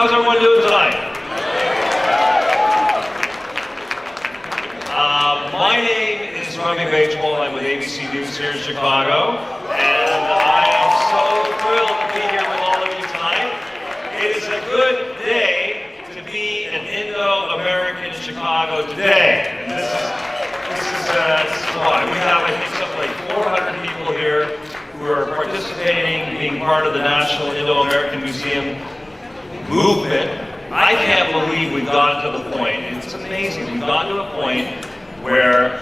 How's everyone doing tonight? My name is Robbie Bateswell. I'm with ABC News here in Chicago, and I am so thrilled to be here with all of you tonight. It is a good day to be an Indo-American in Chicago today. And this is why. We have, I think, something like 400 people here who are participating, being part of the National Indo-American Museum movement. I can't believe we've gotten to the point, it's amazing, we've gotten to a point where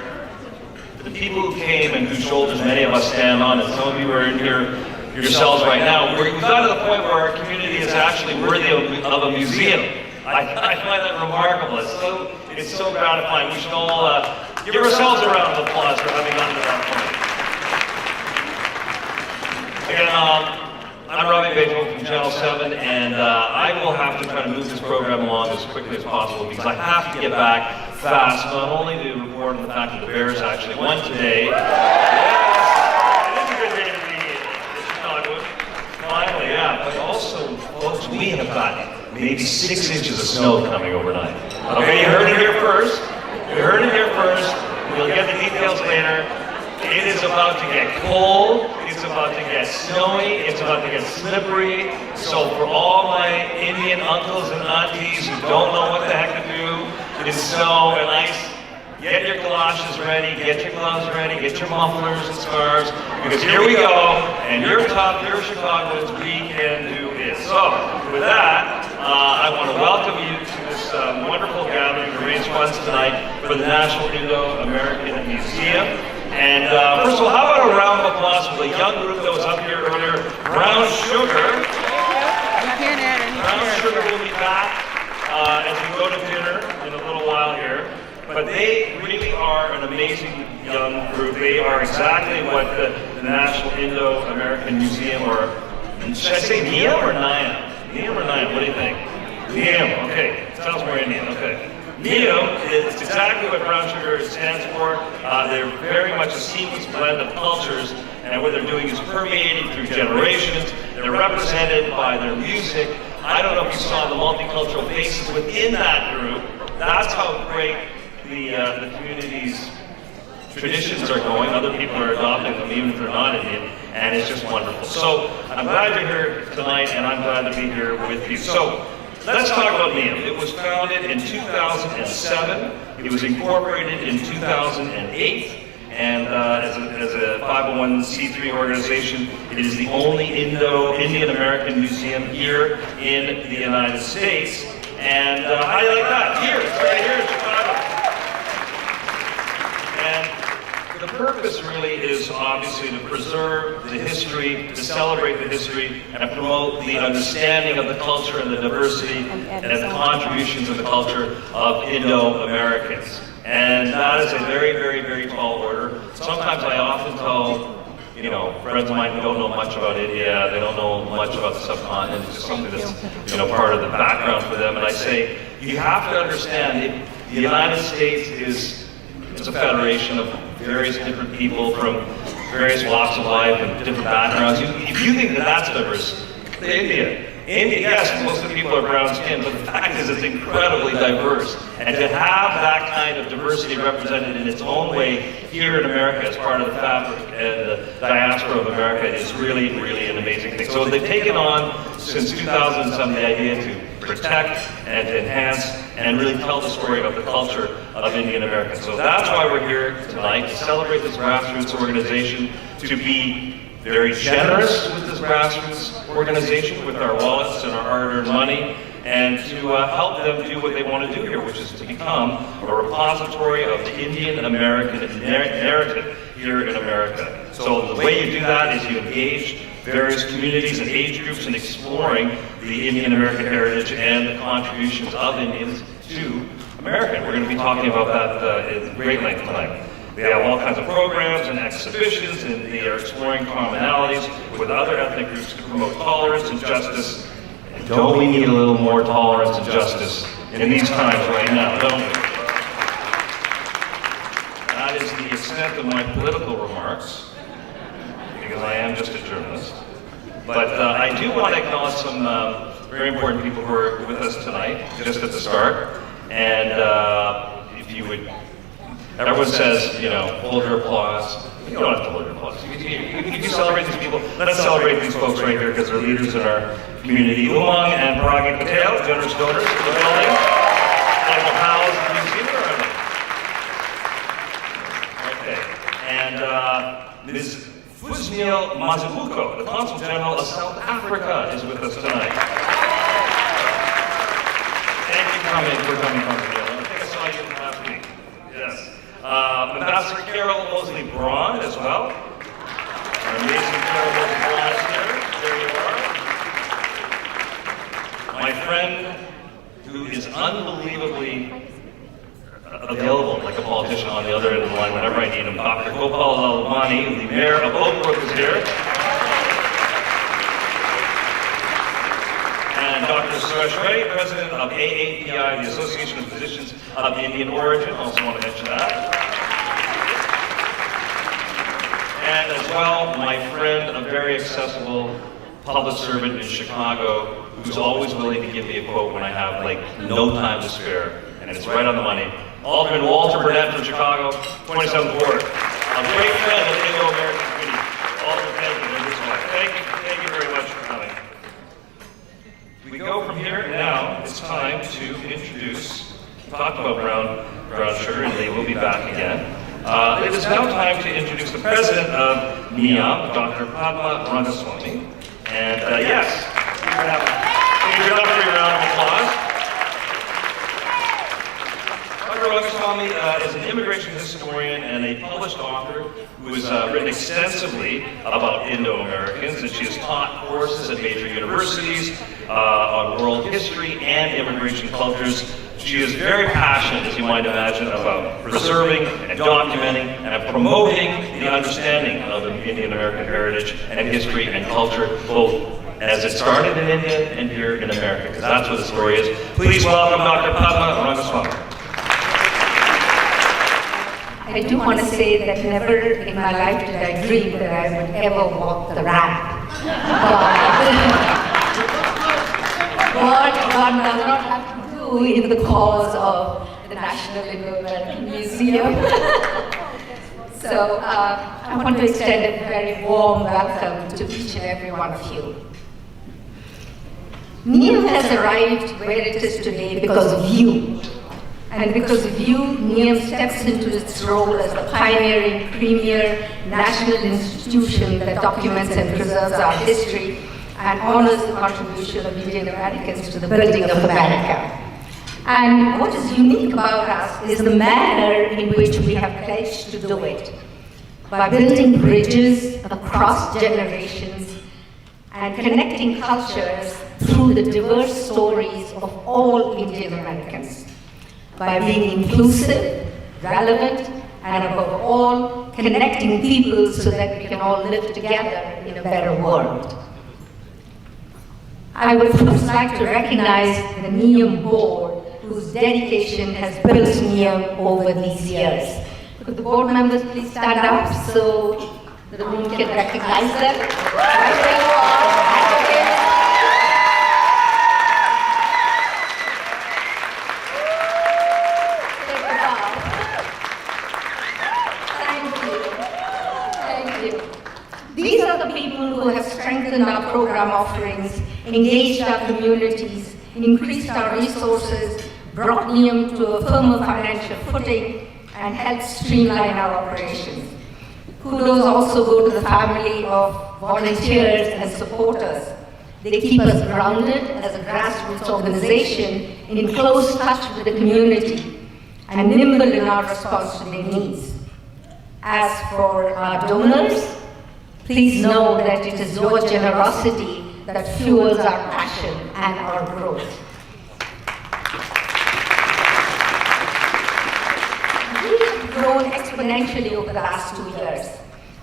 the people who came and whose shoulders many of us stand on, and some of you are in here yourselves right now, we've gotten to the point where our community is actually worthy of a museum. I find that remarkable. It's so gratifying. We should all give ourselves a round of applause for having gotten to that point. Again, I'm Robbie Bateswell from Channel 7, and I will have to try to move this program along as quickly as possible because I have to get back fast, not only to report on the fact that the Bears actually won today. Yes, it is a good day to be in Chicago. Finally, yeah, but also, folks, we have got maybe 6 inches of snow coming overnight. Okay, you heard it here first. You heard it here first. We'll get the details later. It is about to get cold, it's about to get snowy, it's about to get slippery. So for all my Indian uncles and aunties who don't know what the heck to do in snow and ice, get your galoshes ready, get your gloves ready, get your mufflers and scarves, because here we go, and you're tough, you're Chicagoans, we can do it. So with that, I want to welcome you to this wonderful gathering to raise funds tonight for the National Indo-American Museum. And first of all, how about a round of applause for the young group that was up here earlier, Brown Sugar. Brown Sugar will be back as we go to dinner in a little while here. But they really are an amazing young group. They are exactly what the National Indo-American Museum, or should I say NIAM or NIAM? NIAM or NIAM, what do you think? NIAM, okay. Sounds more Indian, okay. NIAM is exactly what Brown Sugar stands for. They're very much a seamless blend of cultures, and what they're doing is permeating through generations. They're represented by their music. I don't know if you saw the multicultural faces within that group. That's how great the community's traditions are going. Other people are adopting them even if they're not Indian, and it's just wonderful. So I'm glad you're here tonight, and I'm glad to be here with you. So let's talk about NIAM. It was founded in 2007. It was incorporated in 2008. And as a 501c3 organization, it is the only Indian American museum here in the United States. And how do you like that? Here, it's right here in Chicago. And the purpose really is obviously to preserve the history, to celebrate the history, and promote the understanding of the culture and the diversity and the contributions of the culture of Indo-Americans. And that is a very, very, very tall order. Sometimes I often tell, friends of mine who don't know much about India, they don't know much about the subcontinent, it's just something that's, part of the background for them. And I say, you have to understand, the United States is a federation of various different people from various walks of life and different backgrounds. If you think that that's diverse, India, yes, most of the people are brown skinned, but the fact is it's incredibly diverse. And to have that kind of diversity represented in its own way here in America as part of the fabric and the diaspora of America is really, really an amazing thing. So they've taken on, since 2007, the idea to protect and to enhance and really tell the story of the culture of Indian Americans. So that's why we're here tonight, to celebrate this grassroots organization, to be very generous with this grassroots organization, with our wallets and our hard-earned money, and to help them do what they want to do here, which is to become a repository of the Indian American narrative here in America. So the way you do that is you engage various communities and age groups in exploring the Indian American heritage and the contributions of Indians to America. We're going to be talking about that in great length tonight. They have all kinds of programs and exhibitions, and they are exploring commonalities with other ethnic groups to promote tolerance and justice. And don't we need a little more tolerance and justice in these times right now, don't we? That is the extent of my political remarks, because I am just a journalist. But I do want to acknowledge some very important people who are with us tonight, just at the start. And if you would, everyone says, you know, hold your applause. You don't have to hold your applause. You celebrate these people. Let's celebrate these folks right here because they're leaders in our community. Umang and Paragi Patel, generous donors to the building. And the pals, have you seen her already? Okay. And Ms. Fusniel Mazibuko, the Consul General of South Africa, is with us tonight. Thank you for coming, Consul General. I think I saw you last week. Yes. Ambassador Carol Mosley Braun as well. Our amazing Carol Mosley Braun is here. There you are. My friend, who is unbelievably available, like a politician on the other end of the line whenever I need him, Dr. Gopal Lalwani, the mayor of Oak Brook, is here. And Dr. Suresh Ray, president of AAPI, the Association of Physicians of Indian Origin, also want to mention that. And as well, my friend, a very accessible public servant in Chicago, who's always willing to give me a quote when I have like no time to spare, and it's right on the money. Alderman Walter Burnett from Chicago, 27th Ward. A great friend of the Anglo-American community. Alderman, thank you. And his wife. Thank you very much for coming. We go from here now. It's time to introduce, talk about brown sugar, and they will be back again. It is now time to introduce the president of NIAM, Dr. Padma Rangaswamy. And yes, we can have an introductory round of applause. Dr. Rangaswamy is an immigration historian and a published author who has written extensively about Indo-Americans, and she has taught courses at major universities on world history and immigration cultures. She is very passionate, as you might imagine, about preserving and documenting and promoting the understanding of Indian American heritage and history and culture, both as it started in India and here in America, because that's what the story is. Please welcome Dr. Padma Rangaswamy. I do want to say that never in my life did I dream that I would ever walk the ramp. What God does not have to do in the cause of the National Indo-American Museum. So I want to extend a very warm welcome to each and every one of you. NIAM has arrived where it is today because of you. And because of you, NIAM steps into its role as the pioneering, premier national institution that documents and preserves our history and honors the contribution of Indian Americans to the building of America. And what is unique about us is the manner in which we have pledged to do it, by building bridges across generations and connecting cultures through the diverse stories of all Indian Americans, by being inclusive, relevant, and above all, connecting people so that we can all live together in a better world. I would first like to recognize the NIAM board, whose dedication has built NIAM over these years. Could the board members please stand up so the room can recognize them? Right where you are. These are the people who have strengthened our program offerings, engaged our communities, increased our resources, brought NIAM to a firmer financial footing, and helped streamline our operations. Kudos also go to the family of volunteers and supporters. They keep us grounded as a grassroots organization in close touch with the community and nimble in our response to their needs. As for our donors, please know that it is your generosity that fuels our passion and our growth. We have grown exponentially over the last 2 years.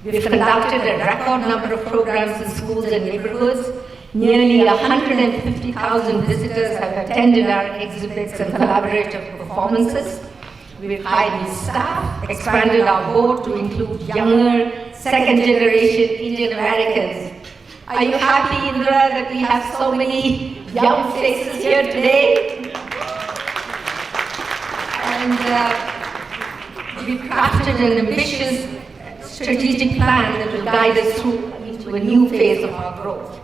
We've conducted a record number of programs in schools and neighborhoods. Nearly 150,000 visitors have attended our exhibits and collaborative performances. We've hired new staff, expanded our board to include younger, second-generation Indian Americans. Are you happy, Indra, that we have so many young faces here today. And we've crafted an ambitious strategic plan that will guide us through into a new phase of our growth.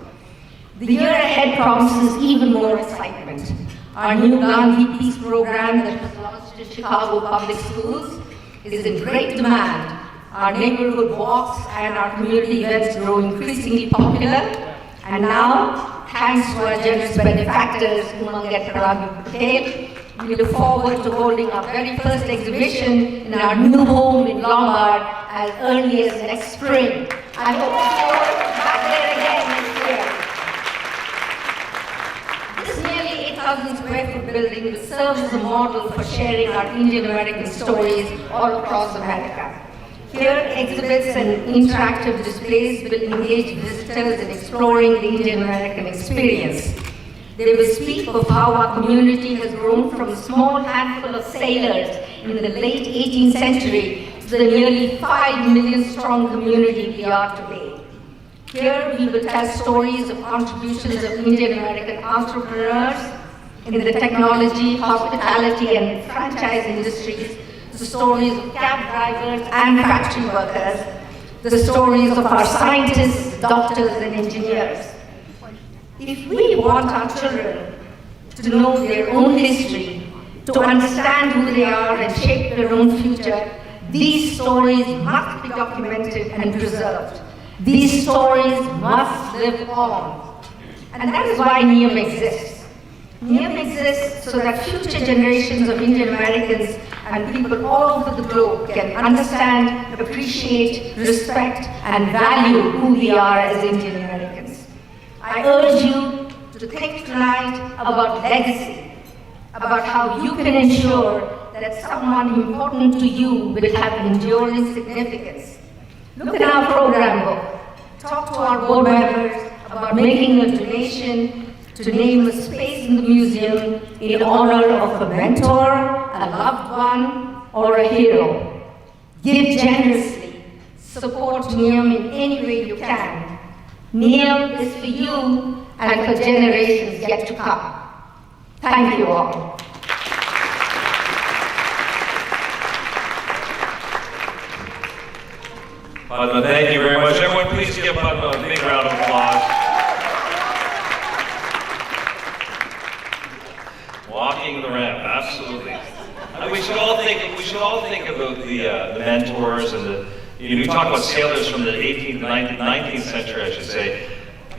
The year ahead promises even more excitement. Our new Gandhi Peace program that was launched in Chicago Public Schools is in great demand. Our neighborhood walks and our community events grow increasingly popular. And now, thanks to our generous benefactors, Umang and Parag Patel, we look forward to holding our very first exhibition in our new home in Lombard as early as next spring. I hope to see you all back there again next year. This nearly 8,000 square foot building will serve as a model for sharing our Indian American stories all across America. Here, exhibits and interactive displays will engage visitors in exploring the Indian American experience. They will speak of how our community has grown from a small handful of sailors in the late 18th century to the nearly 5 million strong community we are today. Here we will tell stories of contributions of Indian American entrepreneurs in the technology, hospitality, and franchise industries, the stories of cab drivers and factory workers, the stories of our scientists, doctors, and engineers. If we want our children to know their own history, to understand who they are and shape their own future, these stories must be documented and preserved. These stories must live on. And that is why NIAM exists. NIAM exists so that future generations of Indian Americans and people all over the globe can understand, appreciate, respect, and value who we are as Indian Americans. I urge you to think tonight about legacy, about how you can ensure that someone important to you will have enduring significance. Look at our program book. Talk to our board members about making a donation to name a space in the museum in honor of a mentor, a loved one, or a hero. Give generously. Support NIAM in any way you can. NIAM is for you and for generations yet to come. Thank you all. Padma, thank you very much. Everyone, please give Padma a big round of applause. Walking the ramp, absolutely. We should all think about the mentors and the. You talk about sailors from the 18th, 19th century, I should say.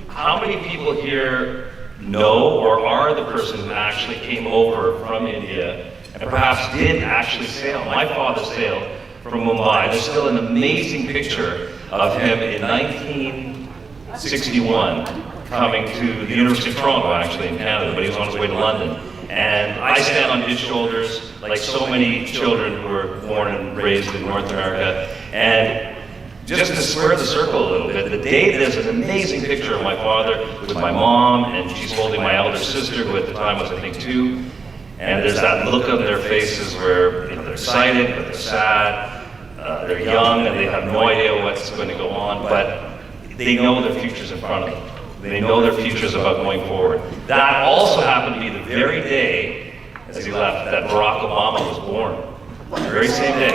How many people here know or are the person who actually came over from India and perhaps did actually sail? My father sailed from Mumbai. There's still an amazing picture of him in 1961 coming to the University of Toronto, actually, in Canada, but he was on his way to London. And I stand on his shoulders, like so many children who were born and raised in North America. And just to square the circle a little bit, the day there's an amazing picture of my father with my mom, and she's holding my elder sister, who at the time was, I think, 2. And there's that look on their faces where they're excited, but they're sad. They're young, and they have no idea what's going to go on, but they know their future's in front of them. They know their future's about going forward. That also happened to be the very day, as he left, that Barack Obama was born. The very same day.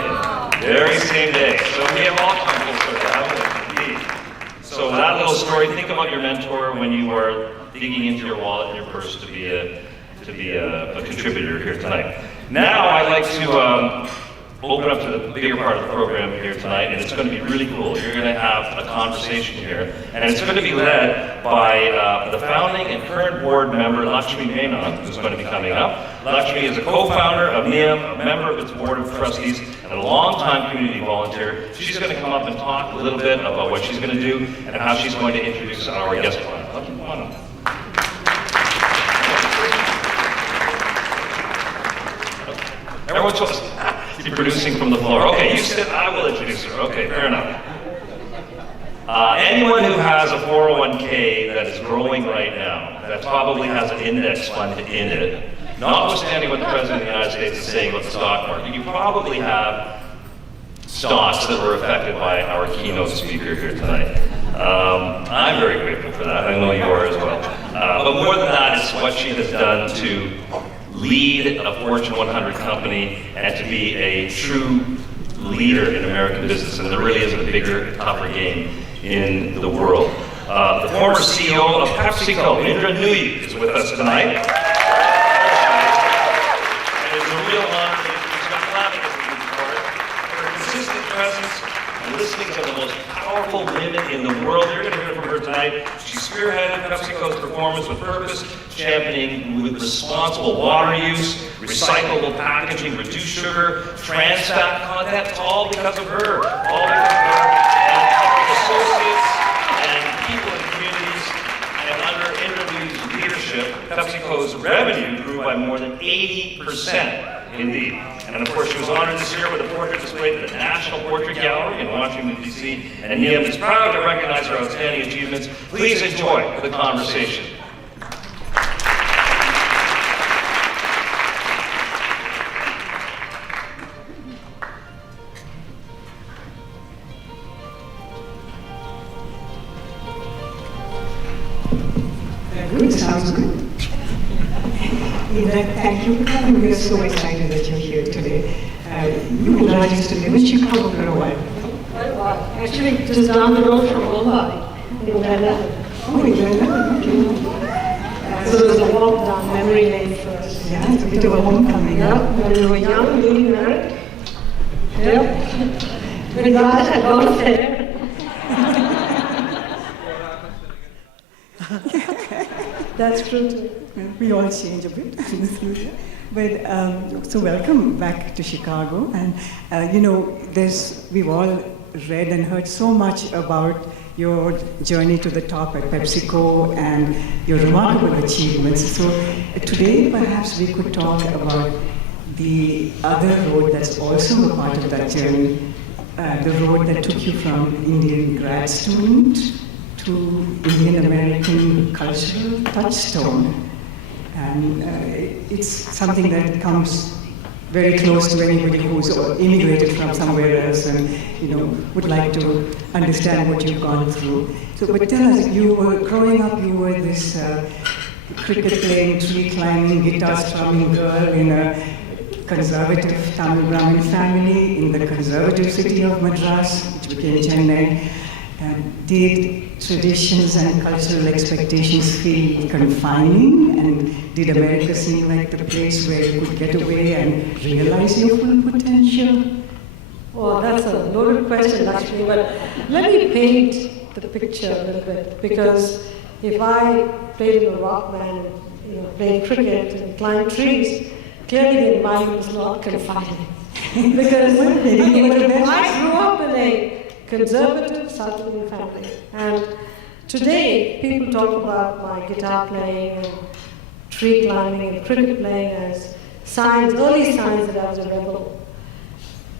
Very same day. So we have all come full circle, haven't we? Indeed. So that little story, think about your mentor when you are digging into your wallet and your purse to be a contributor here tonight. Now I'd like to open up to the bigger part of the program here tonight, and it's going to be really cool. You're going to have a conversation here, and it's going to be led by the founding and current board member, Lakshmi Menon, who's going to be coming up. Lakshmi is a co-founder of NIAM, a member of its board of trustees, and a long-time community volunteer. She's going to come up and talk a little bit about what she's going to do and how she's going to introduce our guest panel. Come on up. Everyone's supposed to be producing from the floor. Okay, you sit, I will introduce her. Okay, fair enough. Anyone who has a 401k that is growing right now, that probably has an index fund in it, notwithstanding what the President of the United States is saying about the stock market, you probably have stocks that were affected by our keynote speaker here tonight. I'm very grateful for that. I know you are as well. But more than that, it's what she has done to lead a Fortune 100 company and to be a true leader in American business. And there really isn't a bigger, tougher game in the world. The former CEO of PepsiCo, Indra Nooyi, is with us tonight. And it's a real honor to introduce her. Clapping as we move forward. Her consistent presence and listening to the most powerful women in the world. You're going to hear from her tonight. She spearheaded PepsiCo's performance with purpose, championing with responsible water use, recyclable packaging, reduced sugar, trans fat content, all because of her. All because of her and her associates and people in communities. And under Indra Nooyi's leadership, PepsiCo's revenue grew by more than 80%. Indeed. And of course, she was honored this year with a portrait displayed at the National Portrait Gallery in Washington, D.C. And NIAM is proud to recognize her outstanding achievements. Please enjoy the conversation. Good, sounds good. Thank you for coming. We are so excited that you're here today. You and I used to live in Chicago for a while. Actually, just down the road from Mumbai, in GALA. Oh, in GALA, okay. So there's a walk down memory lane first. Yeah, it's a bit of a homecoming. Yeah, when we were young, newly married. Yep. We got a golf there. That's true too. We all change a bit. But so welcome back to Chicago. And we've all read and heard so much about your journey to the top at PepsiCo and your remarkable achievements. So today, perhaps we could talk about the other road that's also a part of that journey, the road that took you from Indian grad student to Indian American cultural touchstone. And it's something that comes very close to anybody who's immigrated from somewhere else and would like to understand what you've gone through. So, but tell us, you were growing up, you were this cricket-playing, tree-climbing, guitar-strumming girl in a conservative Tamil Brahmin family in the conservative city of Madras, which became Chennai. Did traditions and cultural expectations feel confining, and did America seem like the place where you could get away and realize your full potential? Well, that's a loaded question, actually, but let me paint the picture a little bit, because if I played in a rock band, playing cricket and climbed trees, clearly the environment was not confining. Because I grew up in a conservative South Indian family, and today people talk about my guitar playing and tree climbing and cricket playing as signs, early signs that I was a rebel.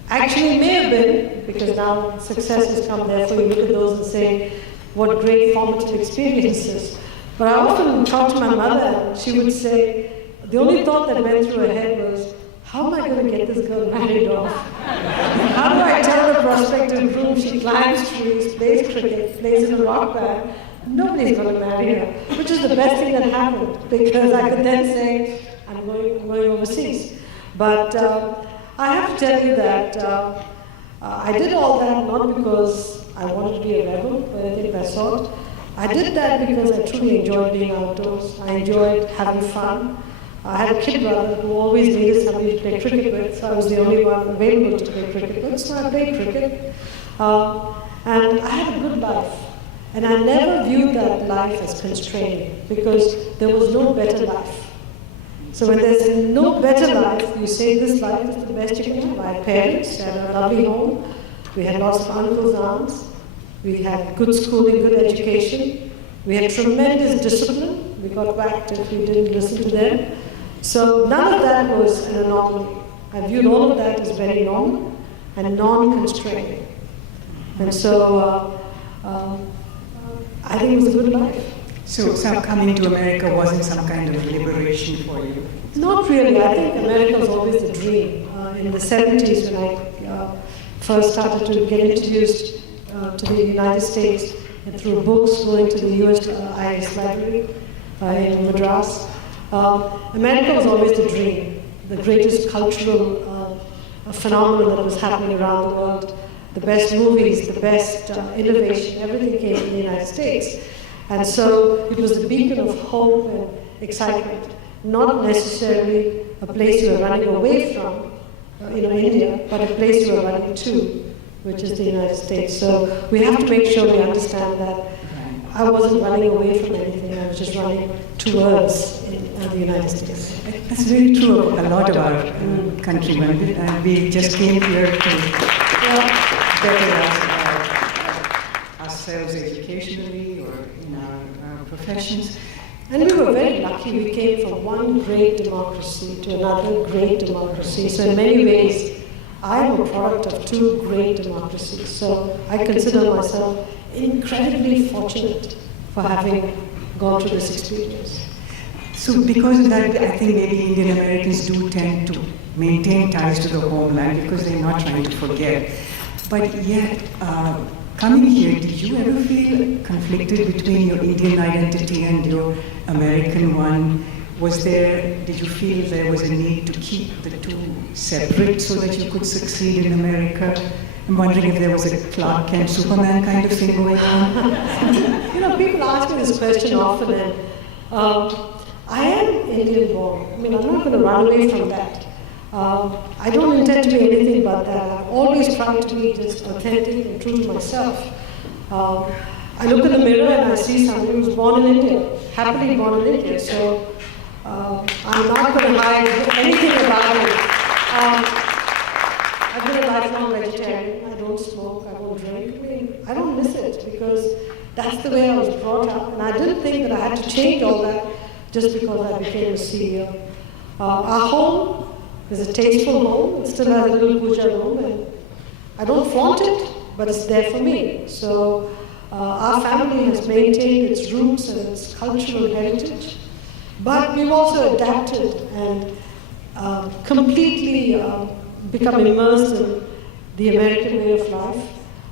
Actually, it may have been, because now success has come, therefore you look at those and say, what great formative experiences. But I often talk to my mother, and she would say, the only thought that went through her head was, how am I going to get this girl married off? How do I tell the prospective groom she climbs trees, plays cricket, plays in a rock band? Nobody's going to marry her, which is the best thing that happened, because I could then say, I'm going overseas. But I have to tell you that I did all that not because I wanted to be a rebel or anything of that sort. I did that because I truly enjoyed being outdoors. I enjoyed having fun. I had a kid brother who always needed somebody to play cricket with, so I was the only one available to play cricket with, so I played cricket. And I had a good life. And I never viewed that life as constraining, because there was no better life. So when there's no better life, you say this life is the best you can have. I had parents, I had a lovely home, we had lots of uncles, aunts, we had good schooling, good education, we had tremendous discipline, we got whacked if we didn't listen to them. So none of that was an anomaly. I viewed all of that as very normal and non-constraining. And so I think it was a good life. So coming to America wasn't some kind of liberation for you? Not really. I think America was always a dream. In the 70s, when I first started to get introduced to the United States, and through books, going to the US Library in Madras. America was always the dream, the greatest cultural phenomenon that was happening around the world. The best movies, the best innovation, everything came from the United States. And so it was the beacon of hope and excitement, not necessarily a place you were running away from, India, but a place you were running to, which is the United States. So we have to make sure we understand that I wasn't running away from anything, I was just running towards the United States. That's very true of a lot of our countrymen. We just came here to better ourselves educationally or in our professions. And we were very lucky. We came from one great democracy to another great democracy. So in many ways, I am a product of two great democracies. So I consider myself incredibly fortunate for having gone through this experience. So because of that, I think maybe Indian Americans do tend to maintain ties to the homeland because they're not trying to forget. But yet, coming here, did you ever feel conflicted between your Indian identity and your American one? Did you feel there was a need to keep the two separate so that you could succeed in America? I'm wondering if there was a Clark Kent Superman kind of thing going on. People ask me this question often, and I am Indian born. I'm not going to run away from that. I don't intend to be anything but that. I've always tried to be just authentic and true to myself. I look in the mirror and I see somebody who's born in India, happily born in India. So I'm not going to hide anything about it. I've been a lifelong vegetarian. I don't smoke, I don't drink. I don't miss it because that's the way I was brought up. And I didn't think that I had to change all that just because I became a CEO. Our home is a tasteful home. It still has a little puja room, and I don't flaunt it, but it's there for me. So our family has maintained its roots and its cultural heritage, but we've also adapted and completely become immersed in the American way of life.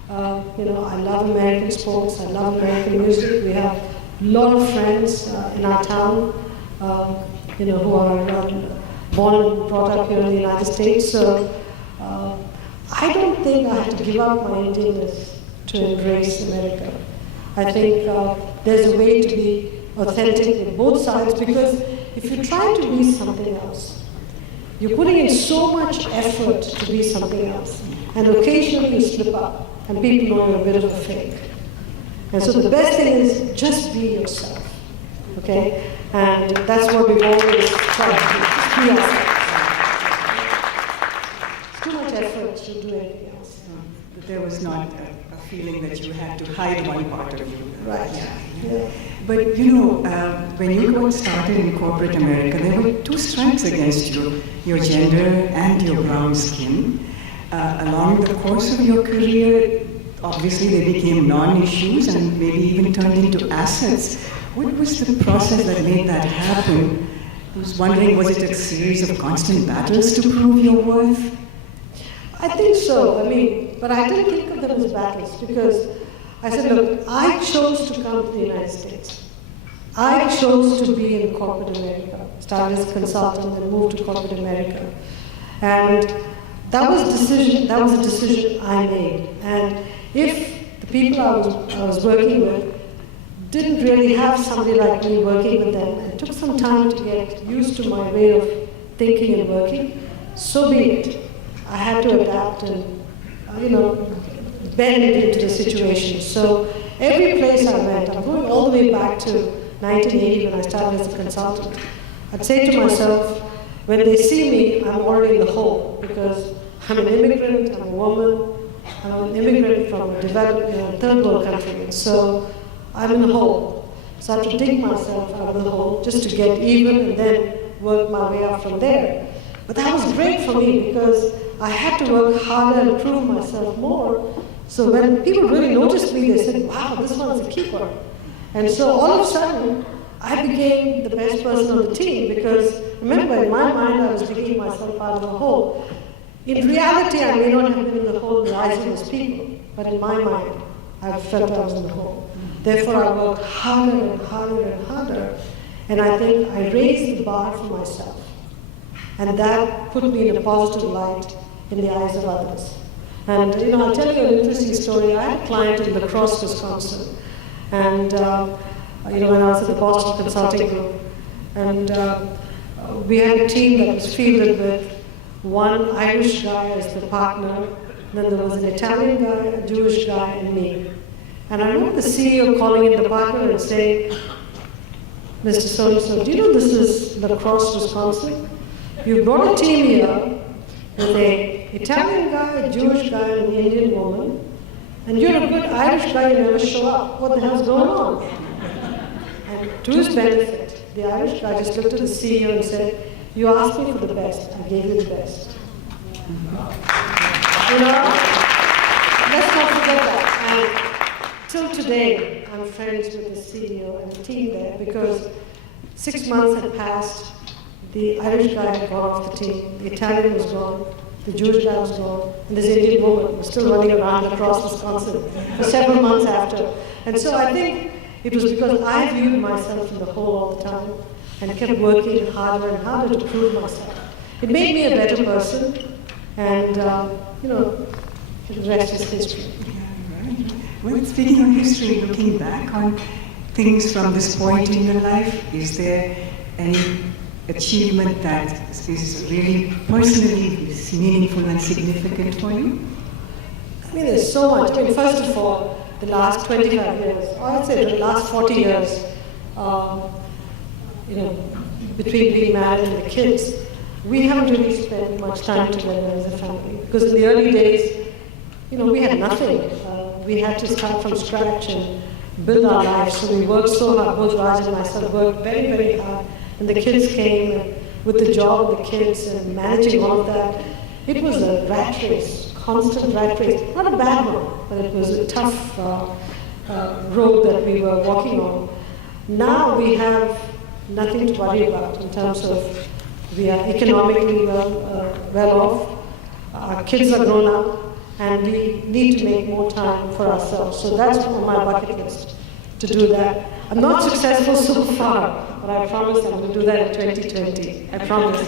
I love American sports. I love American music. We have a lot of friends in our town, who are born and brought up here in the United States. So I don't think I had to give up my Indianness to embrace America. I think there's a way to be authentic with both sides, because if you try to be something else, you're putting in so much effort to be something else, and occasionally you slip up, and people know you're a bit of a fake. And so the best thing is just be yourself, okay? And that's what we've always tried to do, just be ourselves. It's too much effort to do anything else. There was not a feeling that you had to hide one part of you. Right. Yeah. But when you got started in corporate America, there were two strikes against you, your gender and your brown skin. Along the course of your career, obviously they became non-issues and maybe even turned into assets. What was the process that made that happen? I was wondering, was it a series of constant battles to prove your worth? I think so. But I didn't think of them as battles, because I said, look, I chose to come to the United States. I chose to be in corporate America. Started as a consultant and moved to corporate America. And that was a decision I made. And if the people I was working with didn't really have somebody like me working with them, and it took some time to get used to my way of thinking and working, so be it. I had to adapt and, bend into the situation. So every place I went, I'm going all the way back to 1980 when I started as a consultant. I'd say to myself, when they see me, I'm already in the hole, because I'm an immigrant, I'm a woman, I'm an immigrant from a developed, third world country. And so I'm in the hole. So I have to dig myself out of the hole just to get even and then work my way up from there. But that was great for me, because I had to work harder and prove myself more. So when people really noticed me, they said, wow, this one's a keeper. And so all of a sudden, I became the best person on the team, because remember, in my mind, I was digging myself out of the hole. In reality, I may not have been in the hole as rising as people, but in my mind, I felt I was in the hole. Therefore, I worked harder and harder and harder, and I think I raised the bar for myself. And that put me in a positive light in the eyes of others. And I'll tell you an interesting story. I had a client in La Crosse, Wisconsin, and when I was at the Boston Consulting Group, and we had a team that was fielded with one Irish guy as the partner, then there was an Italian guy, a Jewish guy, and me. And I remember the CEO calling in the partner and saying, Mr. So-and-so, do you know this is La Crosse, Wisconsin? You brought a team here with an Italian guy, a Jewish guy, and an Indian woman, and you're a good Irish guy, you never show up. What the hell's going on? And to his benefit, the Irish guy just looked at the CEO and said, you asked me for the best, I gave you the best. Let's not forget that. And till today, I'm friends with the CEO and the team there because 6 months had passed, the Irish guy had gone off the team, the Italian was gone, the Jewish guy was gone, and this Indian woman was still running around across Wisconsin for several months after. And so I think it was because I viewed myself in the hole all the time and kept working harder and harder to prove myself. It made me a better person, and the rest is history. Yeah, right. Well, speaking of history, looking back on things from this point in your life, is there any achievement that is really personally is meaningful and significant for you? I mean, there's so much. I mean, first of all, the last 25 years, or I'd say the last 40 years, between being married and the kids, we haven't really spent much time together as a family. Because in the early days, we had nothing. We had to start from scratch and build our lives. So we worked so hard. Both Raj and myself worked very, very hard. And the kids came, and with the job of the kids and managing all of that, it was a rat race, constant rat race. Not a bad one, but it was a tough road that we were walking on. Now we have nothing to worry about in terms of we are economically well off. Our kids are grown up, and we need to make more time for ourselves. So that's on my bucket list, to do that. I'm not successful so far, but I promise I'm going to do that in 2020. I promise. So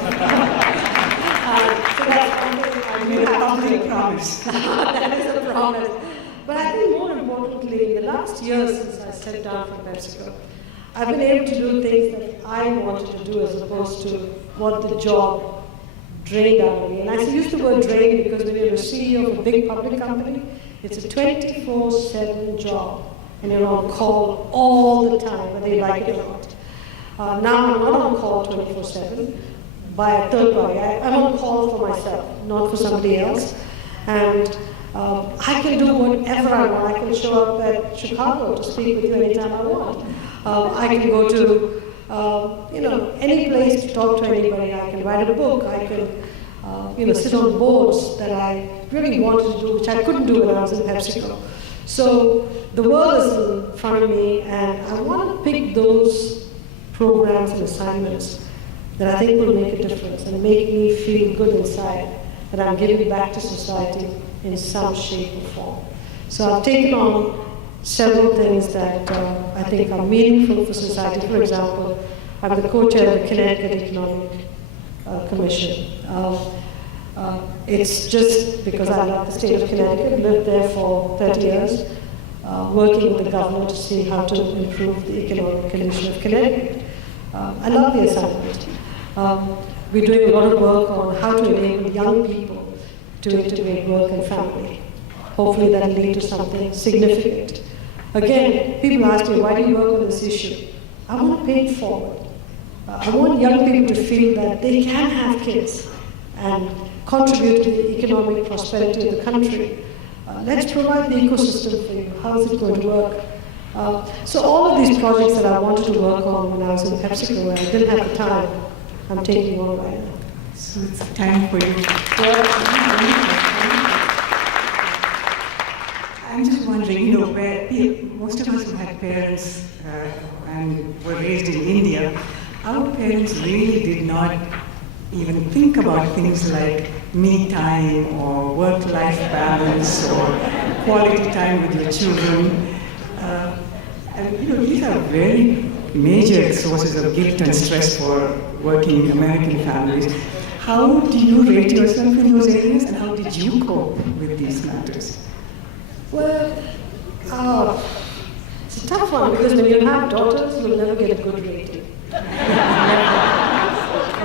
that's one thing I really promise. That is a promise. But I think more importantly, in the last year since I stepped down from PepsiCo, I've been able to do things that I wanted to do as opposed to what the job drained out of me. And I use the word drain because when you're a CEO of a big public company, it's a 24/7 job. And you're on call all the time, whether you like it or not. Now I'm not on call 24/7 by a third party. I'm on call for myself, not for somebody else. And I can do whatever I want. I can show up at Chicago to speak with you anytime I want. I can go to any place to talk to anybody. I can write a book. I can sit on boards that I really wanted to do, which I couldn't do when I was in PepsiCo. So the world is in front of me, and I want to pick those programs and assignments that I think will make a difference and make me feel good inside, that I'm giving back to society in some shape or form. So I've taken on several things that I think are meaningful for society. For example, I'm the co-chair of the Connecticut Economic Commission. It's just because I love the state of Connecticut, lived there for 30 years, working with the government to see how to improve the economic condition of Connecticut. I love the assignment. We're doing a lot of work on how to enable young people to integrate work and family. Hopefully that will lead to something significant. Again, people ask me, why do you work on this issue? I want to pay it forward. I want young people to feel that they can have kids and contribute to the economic prosperity of the country. Let's provide the ecosystem for you. How is it going to work? So all of these projects that I wanted to work on when I was in PepsiCo, where I didn't have the time, I'm taking on right now. So it's time for you. I'm just wondering, where most of us who had parents and were raised in India, our parents really did not even think about things like me time or work-life balance or quality time with your children. And these are very major sources of guilt and stress for working American families. How do you rate yourself in those areas, and how did you cope with these matters? Well, it's a tough one because when you have daughters, you'll never get a good rating.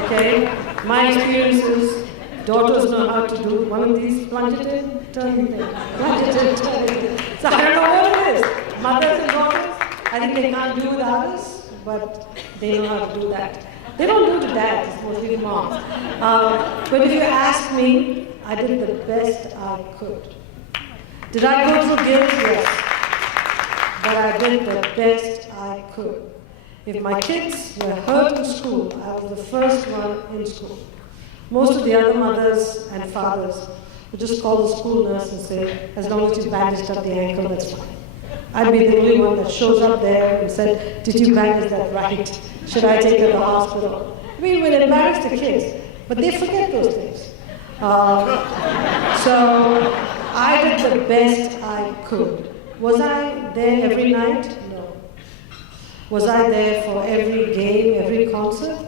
Okay? My experience is daughters know how to do one of these plunge it in, turn it in, plunge it in, turn it in. So I don't know what it is. Mothers and daughters, I think they can't do with others, but they know how to do that. They don't do to dads, it's mostly moms. But if you ask me, I did the best I could. Did I go through guilt? Yes. But I did the best I could. If my kids were hurt in school, I was the first one in school. Most of the other mothers and fathers would just call the school nurse and say, as long as you bandaged up the ankle, that's fine. I'd be the only one that shows up there and said, did you bandage that right? Should I take her to the hospital? I mean, we'd embarrass the kids, but they forget those things. So I did the best I could. Was I there every night? No. Was I there for every game, every concert?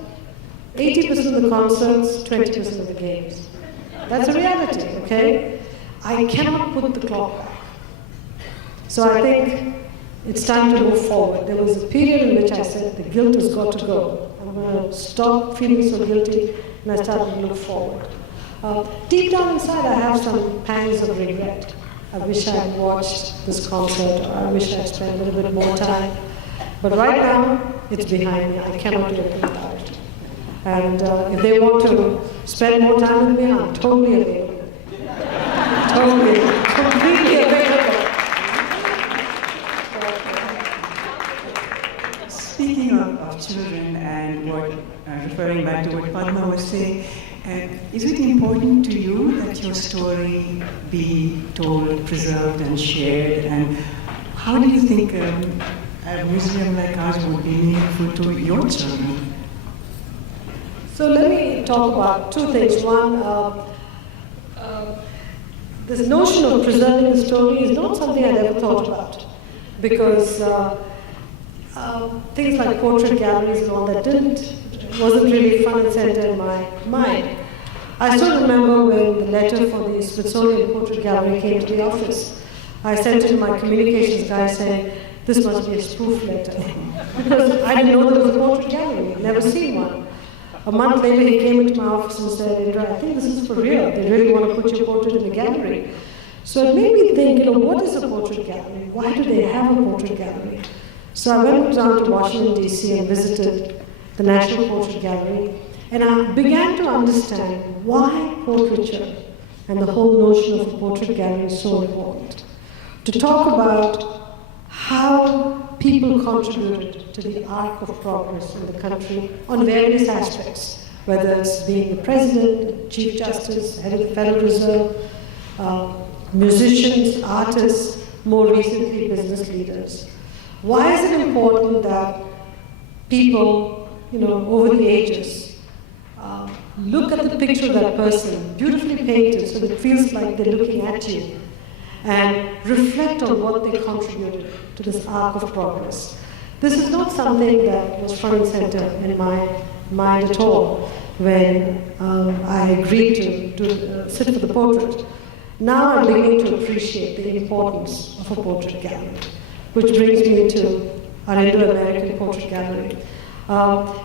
80% of the concerts, 20% of the games. That's a reality, okay? I cannot put the clock back. So I think it's time to move forward. There was a period in which I said the guilt has got to go. I'm going to stop feeling so guilty, and I started to look forward. Deep down inside, I have some pangs of regret. I wish I had watched this concert, or I wish I had spent a little bit more time. But right now, it's behind me. I cannot do anything about it. And if they want to spend more time with me, I'm totally available. Completely available. Speaking of children and referring back to what Padma was saying, is it important to you that your story be told, preserved, and shared? And how do you think a museum like ours would be meaningful to your children? So let me talk about two things. One, this notion of preserving the story is not something I'd ever thought about, because things like portrait galleries and all that wasn't really front and center in my mind. I still remember when the letter for the Smithsonian Portrait Gallery came to the office. I sent it to my communications guy saying, this must be a spoof letter. Because I didn't know there was a portrait gallery, I'd never seen one. A month later, he came into my office and said, Indra, I think this is for real. They really want to put your portrait in the gallery. So it made me think, what is a portrait gallery? Why do they have a portrait gallery? So I went down to Washington, D.C. and visited the National Portrait Gallery, and I began to understand why portraiture and the whole notion of a portrait gallery is so important. To talk about how people contributed to the arc of progress in the country on various aspects, whether it's being the president, chief justice, head of the Federal Reserve, musicians, artists, more recently business leaders. Why is it important that people, over the ages, look at the picture of that person, beautifully painted so that it feels like they're looking at you, and reflect on what they contributed to this arc of progress? This is not something that was front and center in my mind at all when I agreed to sit for the portrait. Now I'm beginning to appreciate the importance of a portrait gallery, which brings me to our Indo-American Portrait Gallery.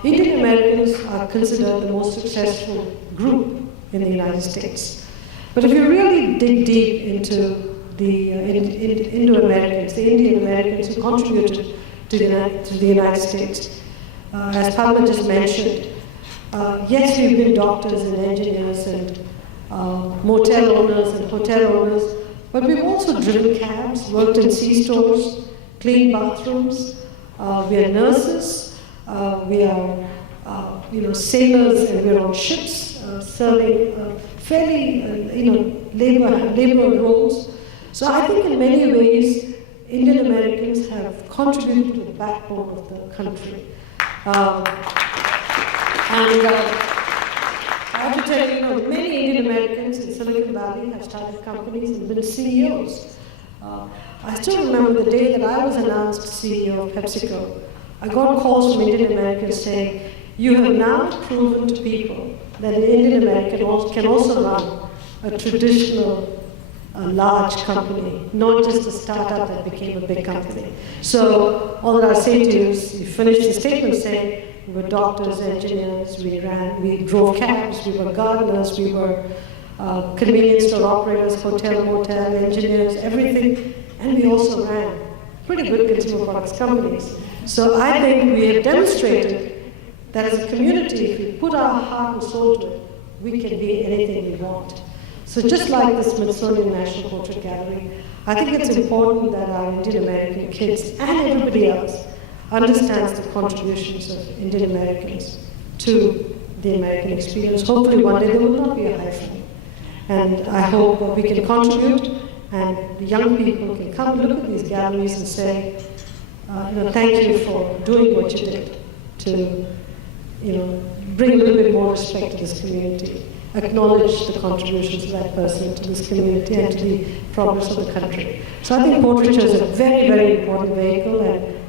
Indian Americans are considered the most successful group in the United States. But if you really dig deep into the Indo-Americans, the Indian Americans who contributed to the United States, as Padma just mentioned, yes, we've been doctors and engineers and motel owners and hotel owners, but we've also driven cabs, worked in C-stores, cleaned bathrooms. We are nurses. We are, sailors, and we're on ships serving fairly, labor roles. So I think in many ways, Indian Americans have contributed to the backbone of the country. And I have to tell you, many Indian Americans in Silicon Valley have started companies and been CEOs. I still remember the day that I was announced CEO of PepsiCo. I got calls from Indian Americans saying, you have now proven to people that an Indian American can also run a traditional large company, not just a startup that became a big company. So all that I say to you is, you finished the statement saying, we were doctors, engineers, we drove cabs, we were gardeners, we were convenience store operators, hotel, motel, engineers, everything, and we also ran pretty good consumer products companies. So I think we have demonstrated that as a community, if we put our heart and soul to it, we can be anything we want. So just like the Smithsonian National Portrait Gallery, I think it's important that our Indian American kids and everybody else understands the contributions of Indian Americans to the American experience. Hopefully one day there will not be a hyphen. And I hope we can contribute, and the young people can come look at these galleries and say, thank you for doing what you did to bring a little bit more respect to this community, acknowledge the contributions of that person to this community and to the progress of the country. So I think portraiture is a very, very important vehicle,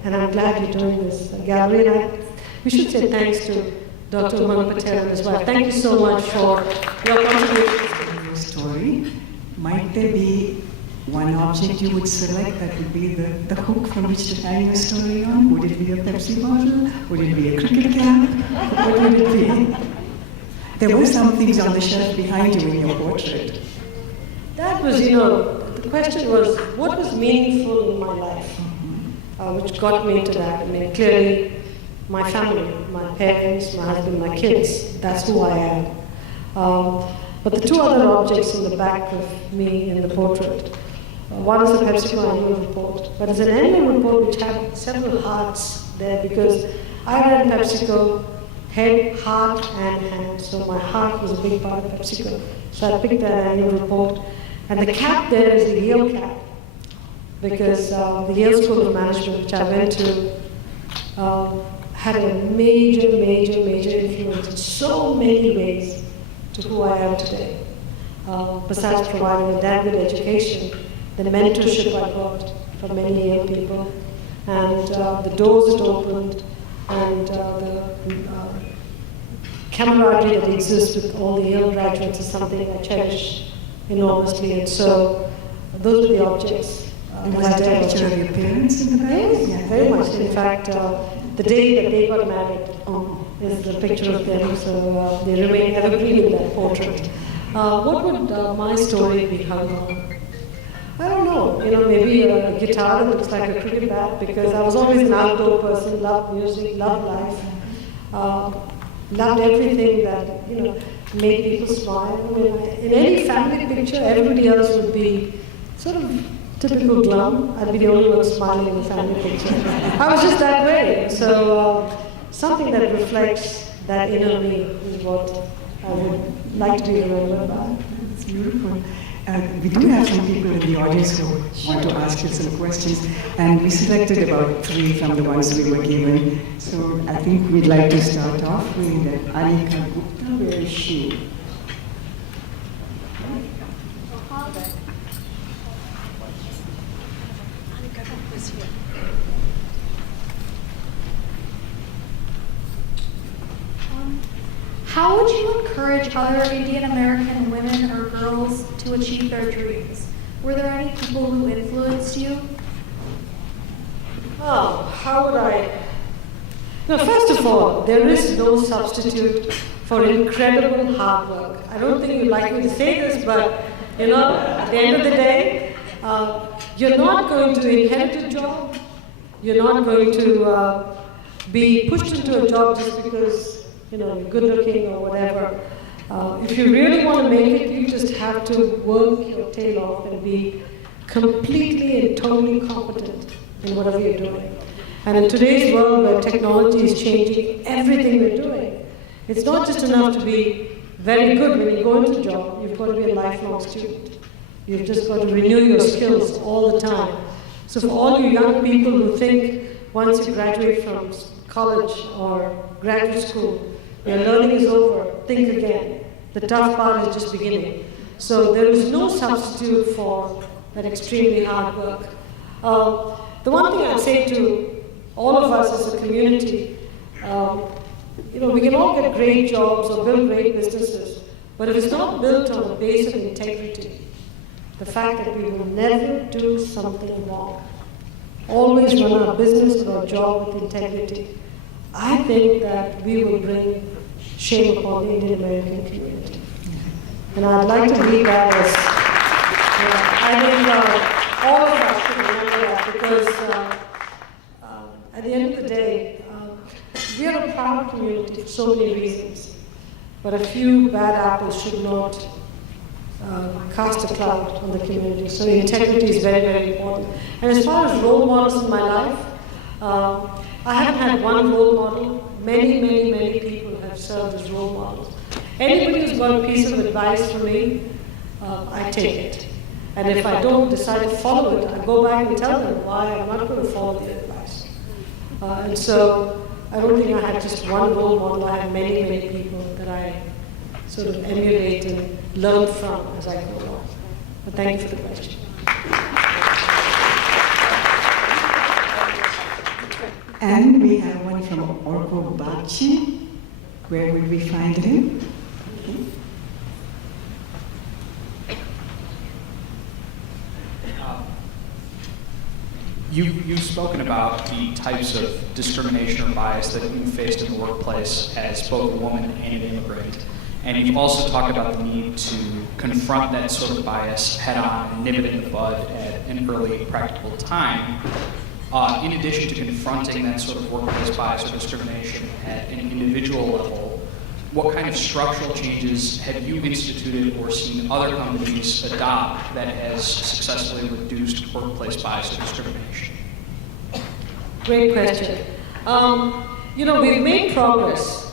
and I'm glad you're doing this gallery. And we should say thanks to Dr. Umang Patel and his wife. Thank you so much for your contributions. Story, might there be one object you would select that would be the hook from which to hang your story on? Would it be a Pepsi bottle? Would it be a cricket cap? What would it be? There were some things on the shelf behind you in your portrait. That was, the question was, what was meaningful in my life? Which got me to that. I mean, clearly, my family, my parents, my husband, my kids, that's who I am. But the two other objects in the back of me in the portrait, one is the PepsiCo annual report, but it's an annual report which had several hearts there because I ran PepsiCo head, heart, and hand. So my heart was a big part of PepsiCo. So I picked that annual report. And the cap there is the Yale cap, because the Yale School of Management, which I went to, had a major, major, major influence in so many ways to who I am today. Besides providing a damn good education, the mentorship I got from many Yale people, and the doors it opened, and the camaraderie that exists with all the Yale graduates is something I cherish enormously. And so those are the objects. Was that a picture of your parents in the back? Yes, very much. In fact, the day that they got married is the picture of them, so they remain evergreen in that portrait. What would my story be hung on? I don't know, maybe a guitar that looks like a cricket bat, because I was always an outdoor person, loved music, loved life, loved everything that, made people smile. I mean, in any family picture, everybody else would be sort of typical glum. I'd be the only one smiling in the family picture. I was just that way. So something that reflects that inner me is what I would like to be remembered by. It's beautiful. We do have some people in the audience who want to ask you some questions, and we selected about 3 from the ones we were given. So I think we'd like to start off with Anika Gupta. Where is she? How would you encourage other Indian American women or girls to achieve their dreams? Were there any people who influenced you? Oh, how would I? No, first of all, there is no substitute for incredible hard work. I don't think you'd like me to say this, but at the end of the day, you're not going to inherit a job. You're not going to be pushed into a job just because you're good looking or whatever. If you really want to make it, you just have to work your tail off and be completely and totally competent in whatever you're doing. And in today's world where technology is changing everything we're doing, it's not just enough to be very good when you go into a job, you've got to be a lifelong student. You've just got to renew your skills all the time. So for all you young people who think once you graduate from college or graduate school, your learning is over, think again. The tough part is just beginning. So there is no substitute for that extremely hard work. The one thing I'd say to all of us as a community, we can all get great jobs or build great businesses, but if it's not built on the base of integrity, the fact that we will never do something wrong, always run our business or our job with integrity, I think that we will bring shame upon the Indian American community. And I'd like to leave that as, I think all of us should remember that, because at the end of the day, we are a proud community for so many reasons, but a few bad apples should not cast a cloud on the community. So integrity is very, very important. And as far as role models in my life, I haven't had one role model. Many, many, many people have served as role models. Anybody who's got a piece of advice from me, I take it. And if I don't decide to follow it, I go back and tell them why I'm not going to follow the advice. And so I don't think I had just one role model. I had many, many people that I sort of emulate and learn from as I go along. But thank you for the question. And we have one from Orko Bachi. Where would we find him? You've spoken about the types of discrimination or bias that you faced in the workplace as both a woman and an immigrant. And you've also talked about the need to confront that sort of bias head on and nip it in the bud at an early practical time. In addition to confronting that sort of workplace bias or discrimination at an individual level, what kind of structural changes have you instituted or seen other companies adopt that has successfully reduced workplace bias or discrimination? Great question. We've made progress,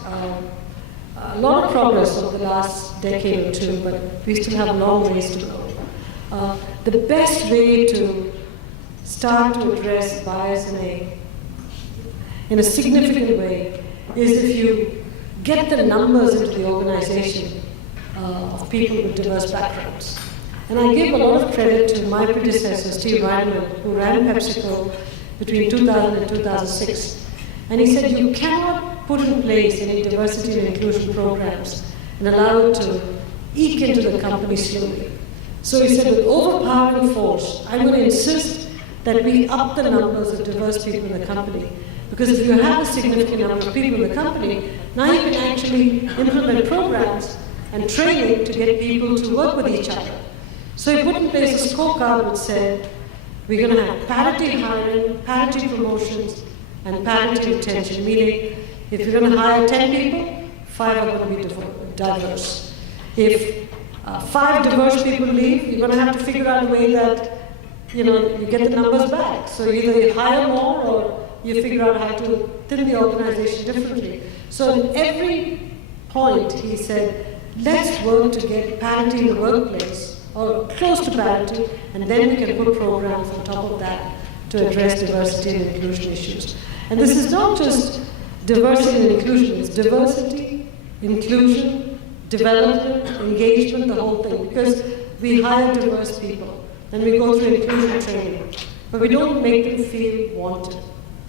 a lot of progress over the last decade or two, but we still have a long ways to go. The best way to start to address bias in a significant way is if you get the numbers into the organization of people with diverse backgrounds. And I give a lot of credit to my predecessor, Steve Reinemund, who ran PepsiCo between 2000 and 2006. And he said, you cannot put in place any diversity and inclusion programs and allow it to eke into the company slowly. So he said, with overpowering force, I'm going to insist that we up the numbers of diverse people in the company. Because if you have a significant number of people in the company, now you can actually implement programs and training to get people to work with each other. So he put in place a scorecard which said, we're going to have parity hiring, parity promotions, and parity retention, meaning if you're going to hire 10 people, 5 are going to be diverse. If 5 diverse people leave, you're going to have to figure out a way that you get the numbers back. So either you hire more or you figure out how to thin the organization differently. So in every point, he said, let's work to get parity in the workplace, or close to parity, and then we can put programs on top of that to address diversity and inclusion issues. And this is not just diversity and inclusion, it's diversity, inclusion, development, engagement, the whole thing. Because we hire diverse people, and we go through inclusion training, but we don't make them feel wanted,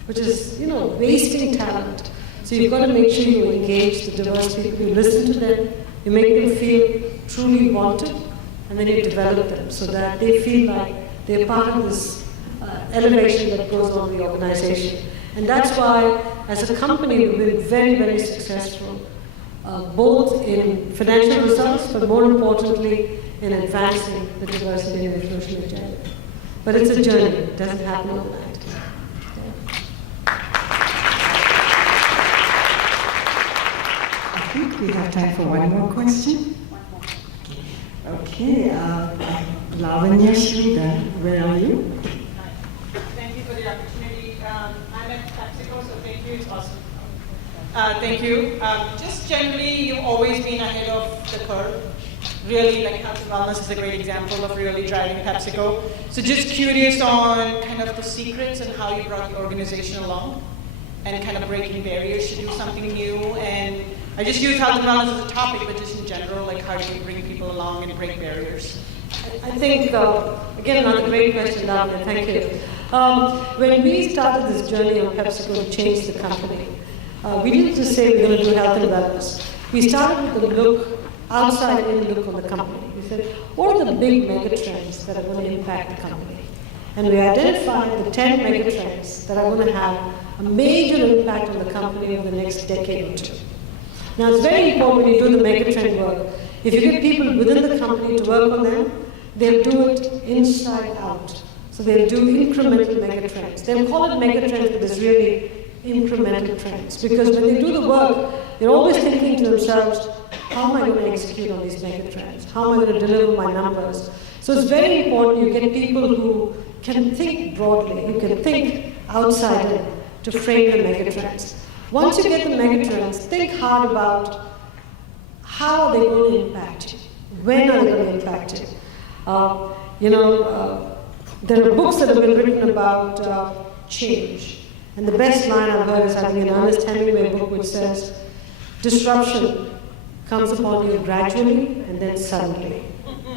which is, wasting talent. So you've got to make sure you engage the diverse people, you listen to them, you make them feel truly wanted, and then you develop them so that they feel like they're part of this elevation that goes on in the organization. And that's why, as a company, we've been very, very successful, both in financial results, but more importantly, in advancing the diversity and inclusion agenda. But it's a journey, it doesn't happen overnight. I think we have time for one more question. Okay, Lavanya Sridhar, where are you? Thank you for the opportunity. I'm at PepsiCo, so thank you. It's awesome. Thank you. Just generally, you've always been ahead of the curve. Really, like health and wellness is a great example of really driving PepsiCo. So just curious on kind of the secrets and how you brought the organization along and kind of breaking barriers to do something new. And I just use health and wellness as a topic, but just in general, like how do you bring people along and break barriers? I think, again, another great question, Lavanya, thank you. When we started this journey on PepsiCo to change the company, we didn't just say we're going to do health and wellness. We started with a look, outside-in look on the company. We said, what are the big mega trends that are going to impact the company? And we identified the 10 mega trends that are going to have a major impact on the company over the next decade or two. Now, it's very important when you do the mega trend work. If you get people within the company to work on them, they'll do it inside out. So they'll do incremental mega trends. They'll call it mega trends, but it's really incremental trends. Because when they do the work, they're always thinking to themselves, how am I going to execute on these mega trends? How am I going to deliver my numbers? So it's very important you get people who can think broadly, who can think outside in to frame the mega trends. Once you get the mega trends, think hard about how are they going to impact you? When are they going to impact you? There are books that have been written about change. And the best line I've heard is having an Ernest Hemingway book which says, disruption comes upon you gradually and then suddenly.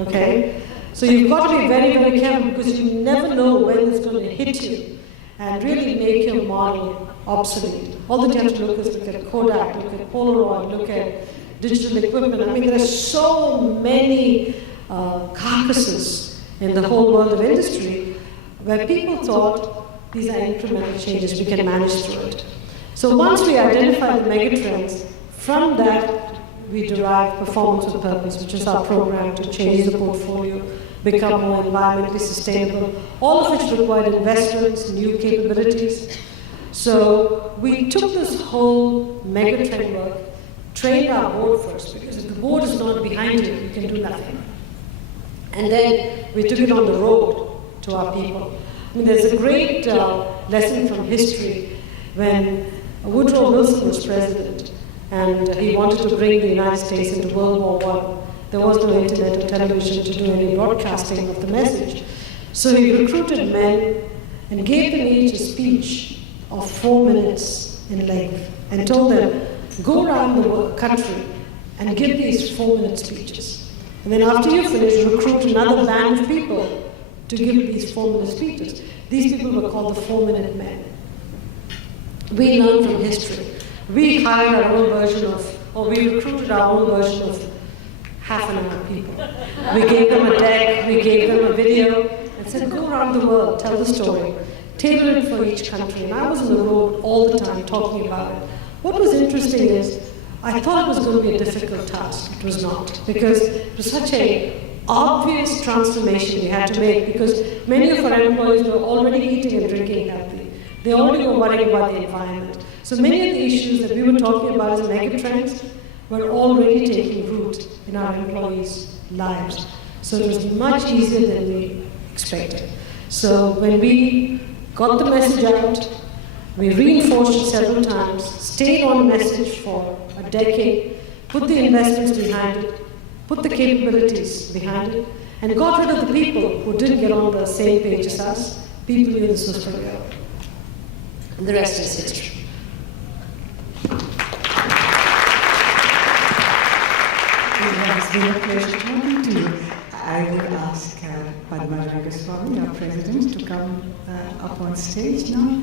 Okay? So you've got to be very, very careful because you never know when it's going to hit you and really make your model obsolete. All that you have to look is look at Kodak, look at Polaroid, look at digital equipment. I mean, there are so many carcasses in the whole world of industry where people thought these are incremental changes, we can manage through it. So once we identify the megatrends, from that we derive performance with purpose, which is our program to change the portfolio, become more environmentally sustainable, all of which required investments, new capabilities. So we took this whole megatrend work, trained our board first, because if the board is not behind you, you can do nothing. And then we took it on the road to our people. I mean, there's a great lesson from history when Woodrow Wilson was president and he wanted to bring the United States into World War I. There was no internet or television to do any broadcasting of the message. So he recruited men and gave them each a speech of 4 minutes in length and told them, go around the country and give these 4-minute speeches. And then after you finish, recruit another band of people to give these 4-minute speeches. These people were called the 4-minute men. We learned from history. We hired our own version of, or we recruited our own version of half-an-hour people. We gave them a deck, we gave them a video, and said, go around the world, tell the story, tailor it for each country. And I was on the road all the time talking about it. What was interesting is, I thought it was going to be a difficult task. It was not, because it was such an obvious transformation we had to make, because many of our employees were already eating and drinking healthy. They already were worrying about the environment. So many of the issues that we were talking about as megatrends were already taking root in our employees' lives. So it was much easier than we expected. So when we got the message out, we reinforced it several times, stayed on the message for a decade, put the investments behind it, put the capabilities behind it, and got rid of the people who didn't get on the same page as us. People knew this was for real. And the rest is history. It has been a pleasure talking to you. I will ask Padma Rangaswamy, our president, to come up on stage now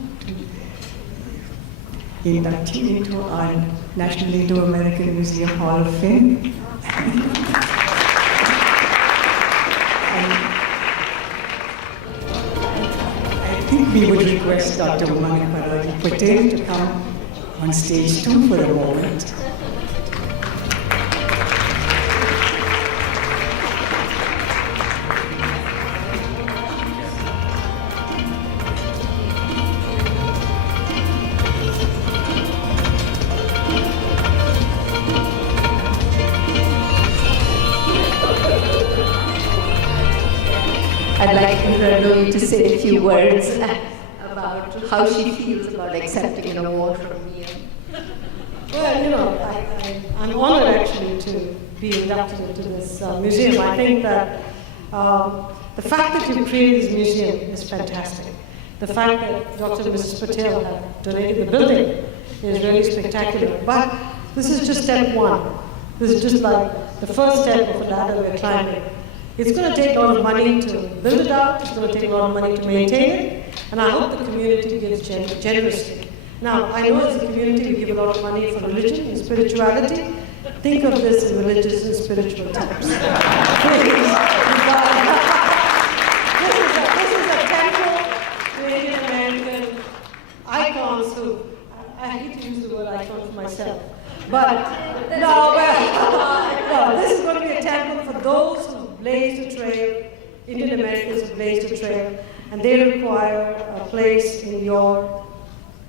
to induct you into our National Indo-American Museum Hall of Fame. I think we would request Dr. Umang Patel to come on stage too for a moment. I'd like Ranu to say a few words about how she feels about accepting an award from me. Well, I'm honored actually to be inducted into this museum. I think that the fact that you created this museum is fantastic. The fact that Dr. and Mrs. Patel have donated the building is really spectacular. But this is just step one. This is just like the first step of a ladder we're climbing. It's going to take a lot of money to build it out, it's going to take a lot of money to maintain it, And I hope the community gives generously. Now, I know as a community we give a lot of money for religion and spirituality. Think of this in religious and spiritual terms. Please. This is a temple to Indian American icons who, I hate to use the word icon for myself, but no, this is going to be a temple for those who blazed a trail, Indian Americans who blazed a trail, and they require a place in your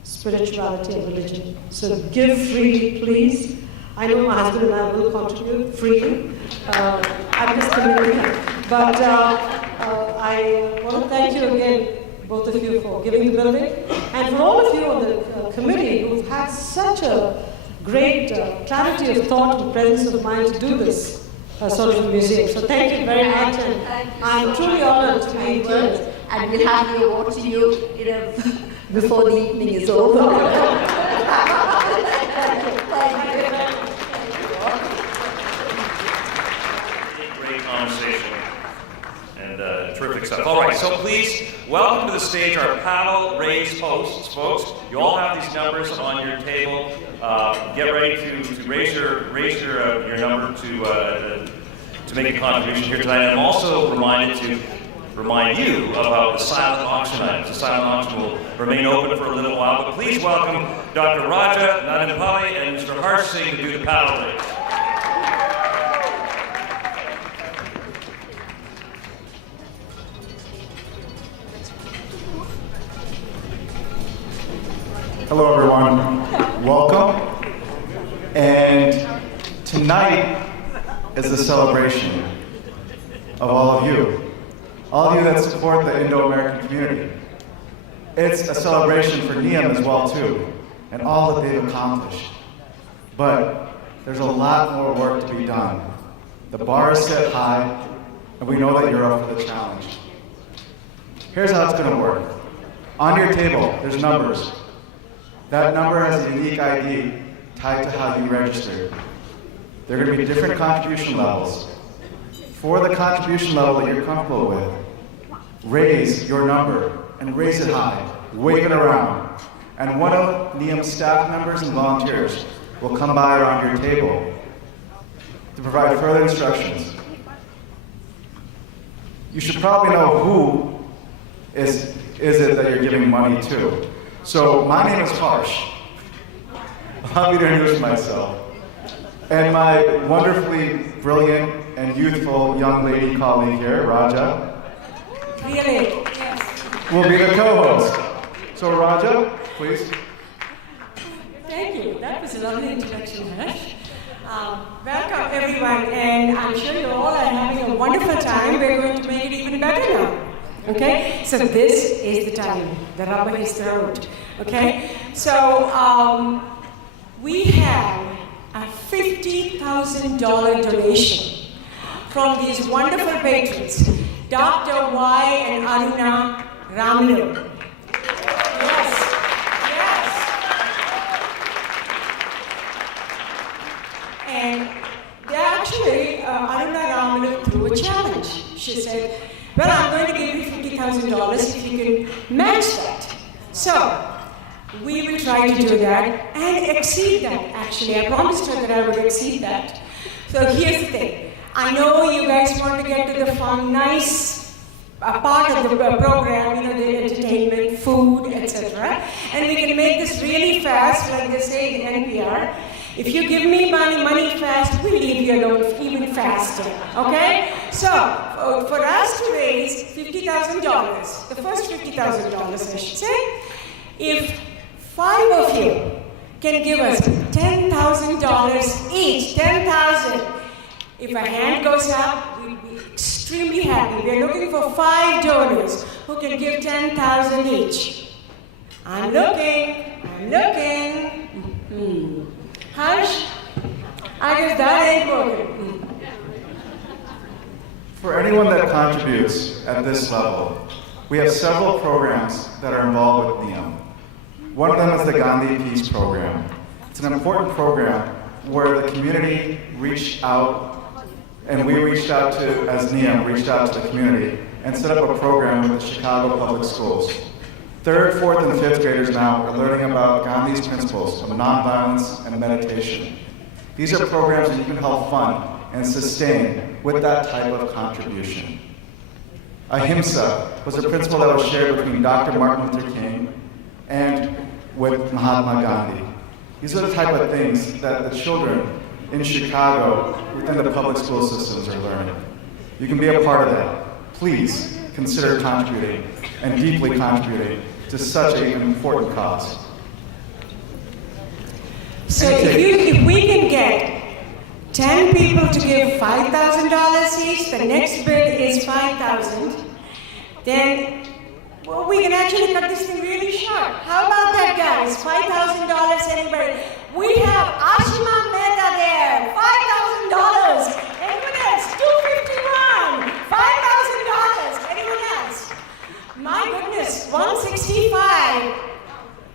spirituality and religion. So give freely, please. I know my husband and I will contribute freely. I'm just committing. But I want to thank you again, both of you, for giving the building, and for all of you on the committee who've had such a great clarity of thought and presence of mind to do this sort of museum. So thank you very much, and I'm truly honored to be here. And we'll have the award to you, before the evening is over. Great conversation and terrific stuff. All right, so please welcome to the stage our panel raised hosts, folks. You all have these numbers on your table. Get ready to raise your number to make a contribution here tonight. And I'm also reminded to remind you about the silent auction items. The silent auction will remain open for a little while, but please welcome Dr. Raja Nanampally and Mr. Harsh Singh to do the panel raise. Hello, everyone. Welcome. And tonight is a celebration of all of you that support the Indo-American community. It's a celebration for NIAM as well, too, and all that they've accomplished. But there's a lot more work to be done. The bar is set high, and we know that you're up for the challenge. Here's how it's going to work. On your table, there's numbers. That number has a unique ID tied to how you registered. There are going to be different contribution levels. For the contribution level that you're comfortable with, raise your number and raise it high. Wave it around. And one of NIAM's staff members and volunteers will come by around your table to provide further instructions. You should probably know who is it that you're giving money to. So my name is Harsh. Allow me to introduce myself. And my wonderfully brilliant and youthful young lady colleague here, Raja, Really? Yes. will be the co-host. So Raja, please. Thank you. That was a lovely introduction, Harsh. Welcome, everyone, and I'm sure you all are having a wonderful time. We're going to make it even better now. Okay? So this is the time. The rubber hits the road. Okay? So we have a $50,000 donation from these wonderful patrons, Dr. Y and Aruna Ramalu. And they actually, Aruna Ramalu threw a challenge. She said, well, I'm going to give you $50,000 if you can match that. So, we will try to do that and exceed that, actually. I promised her that I would exceed that. So here's the thing. I know you guys want to get to the fun, nice part of the program, the entertainment, food, etc. And we can make this really fast, like they say in NPR. If you give me money fast, we'll leave you alone even faster, okay? So, for us to raise $50,000, the first $50,000, I should say, if 5 of you can give us $10,000 each, 10,000. If a hand goes up, we'll be extremely happy. We're looking for 5 donors who can give 10,000 each. I'm looking. Harsh, I guess that ain't working. For anyone that contributes at this level, we have several programs that are involved with NIAM. One of them is the Gandhi Peace Program. It's an important program where the community reached out, and we reached out to, as NIAM, reached out to the community and set up a program with the Chicago Public Schools. Third, fourth, and fifth graders now are learning about Gandhi's principles of nonviolence and meditation. These are programs that you can help fund and sustain with that type of contribution. Ahimsa was a principle that was shared between Dr. Martin Luther King and with Mahatma Gandhi. These are the type of things that the children in Chicago within the public school systems are learning. You can be a part of that. Please consider contributing and deeply contributing to such an important cause. So if we can get 10 people to give $5,000 each, the next bid is $5,000, then we can actually cut this thing really short. How about that, guys? $5,000 anybody? We have Ashima Mehta there, $5,000. Anyone else? $251, $5,000. Anyone else? My goodness, 165,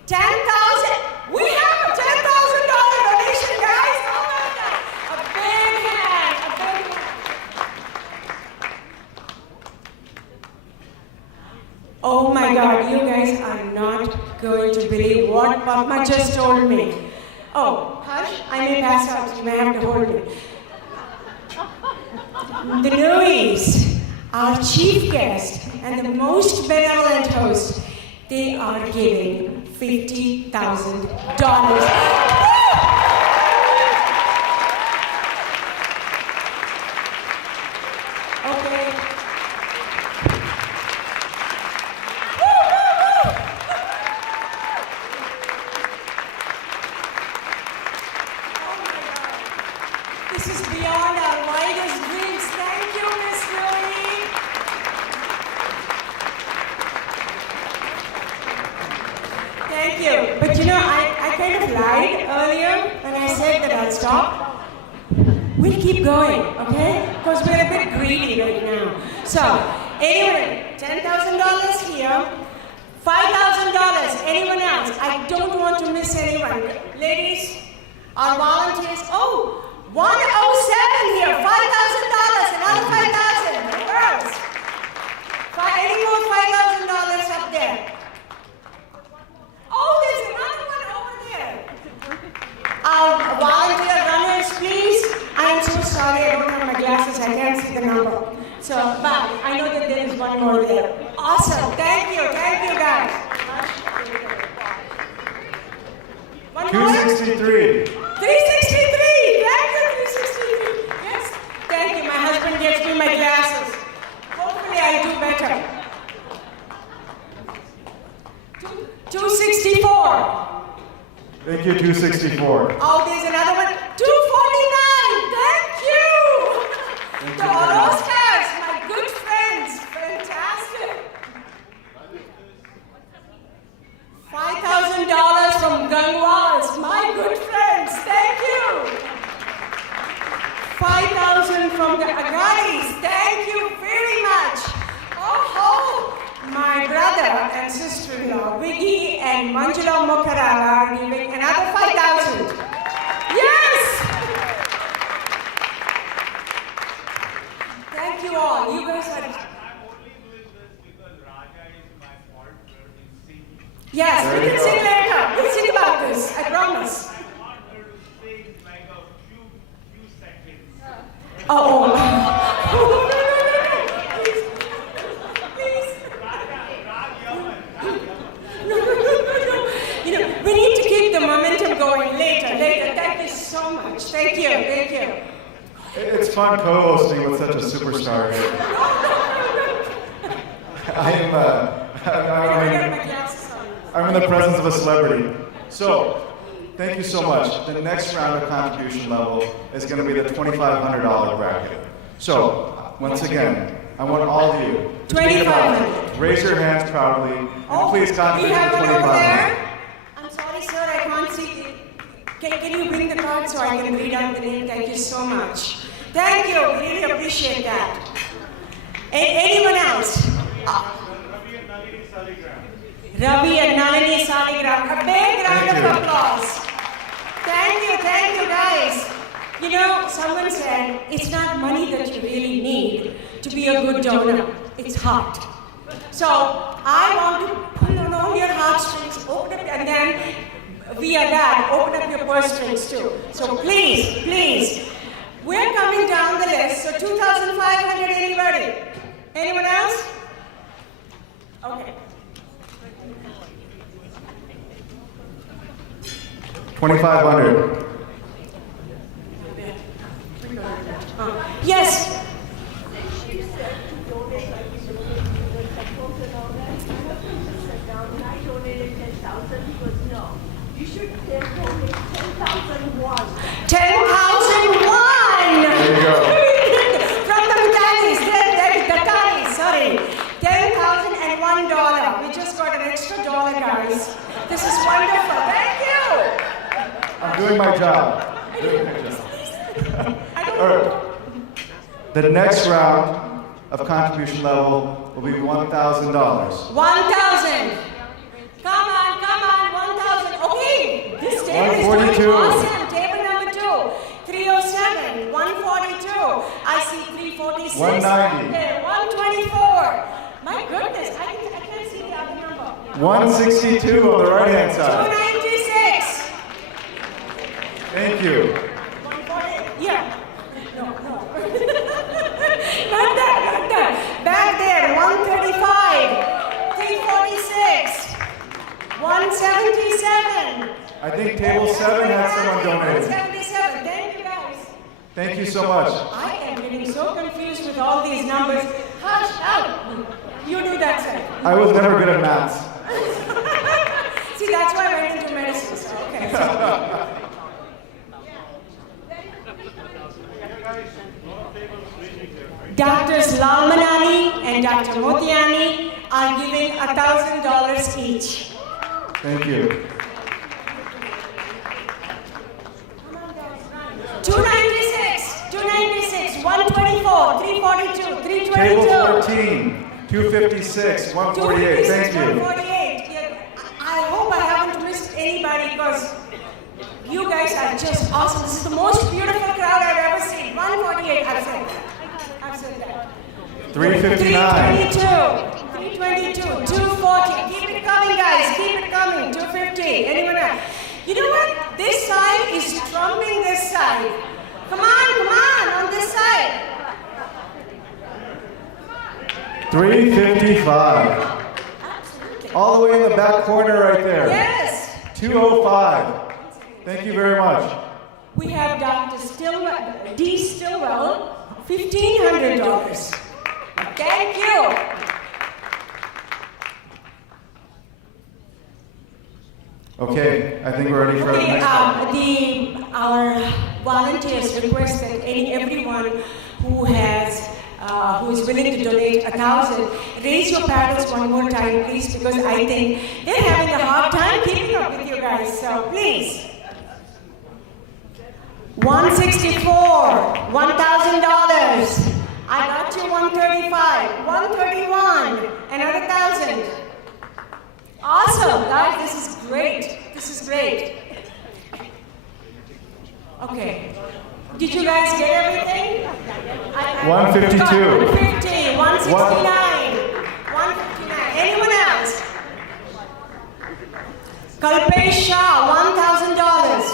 10,000. We have a $10,000 donation, guys. Oh my God. A big hand, a big hand. Oh my God, you guys are not going to believe what Padma just told me. Oh, hush, I may pass out, you may have to hold me. The Nuis, our chief guest and the most benevolent host, they are giving $50,000. This is beyond our wildest dreams. Thank you, Miss Rory. Thank you. But you know, I kind of lied earlier when I said that I'll stop. We'll keep going, okay? Because we're a bit greedy right now. So, anyway, $10,000 here, $5,000. Anyone else? I don't want to miss anyone. Ladies, our volunteers. Oh, 107 here, $5,000, another 5,000. Girls, any more $5,000 up there? Oh, there's another one over there. Our volunteer runners, please. I'm so sorry, I don't have my glasses, I can't see the number. So, but I know that there is one more there. Awesome, thank you guys. 263. 363, thank you, 363. Yes, thank you, my husband gets me my glasses. Hopefully I'll do better. 264. Thank you, 264. Oh, there's another one. 249. Thank you. The Orozcas, my good friends. Fantastic. $5,000 from Gangwals, my good friends. Thank you. 5,000 from the Agaris. Thank you very much. Oh, my brother and sister-in-law, Vicky and Manjula Mokharala, are giving another 5,000. Yes! Thank you all. You guys are... I'm only doing this because Raja is my partner in singing. Yes, we can sing later. We'll sing about this, I promise. I want her to sing like a few seconds. Oh. You know, we need to keep the momentum going later. Thank you so much. Thank you. It's fun co-hosting with such a superstar. I'm in the presence of a celebrity. So, thank you so much. The next round of contribution level is going to be the $2,500 bracket. So, once again, I want all of you to $2,500. raise your hands proudly and please contribute we to have one over $2,500. there. I'm sorry, sir, I can't see. Can you bring the card so I can read out the name? Thank you so much. Thank you. Really appreciate that. Anyone else? Ravi and Nalini Saligram. A big round of applause. Thank you guys. You know, someone said it's not money that you really need to be a good donor. It's heart. So I want to pull on all your heartstrings, open up, and then via that, open up your purse strings too. So please, please, we're coming down the list. So 2,500, anybody? Anyone else? Okay. 2,500. Yes. You should donate 10,001. 10,001! There you go. From the Tanis, sorry. $10,001. We just got an extra dollar, guys. This is wonderful. Thank you. I'm doing my job. All right. The next round of contribution level will be $1,000. 1,000. Come on, 1,000. Okay, this table is doing 142. awesome. Table number 2, 307, 142. I see 346. 190. Okay, 124. My goodness, I can't see the other number. 162 on the right-hand side. 296. Thank you. 140. Yeah. No. Not that. Back there, 135. 346. 177. I think table 7 had someone donated. 177. Thank you, guys. Thank you so much. I am getting so confused with all these numbers. Hush up. You do that, sir. I was never good at maths. See, that's why I went into medicine. So, okay. Drs. Lalmanani and Dr. Motiani are giving $1,000 each. Thank you. 296, 124, 342, 322. Table 14, 256, 148. Thank you. 148. Yeah, I hope I haven't missed anybody because you guys are just awesome. This is the most beautiful crowd I've ever seen. 148, I've said that. 359. 322, 240. Keep it coming, guys. Keep it coming. 250. Anyone else? You know what? This side is trumping this side. Come on, on this side. 355. All the way in the back corner right there. Yes. 205. Thank you very much. We have Dr. D. Stillwell, $1,500. Thank you. Okay, I think we're ready for the Okay, next one. our volunteers request that everyone who is willing to donate 1,000, raise your paddles one more time, please, because I think they're having a hard time keeping up with you guys. So please. 164, $1,000. I got you 135, 131, another 1,000. Awesome, guys, this is great. This is great. Okay. Did you guys get everything? 152. 150, 169, 159. Anyone else? Kalpesh Shah, $1,000.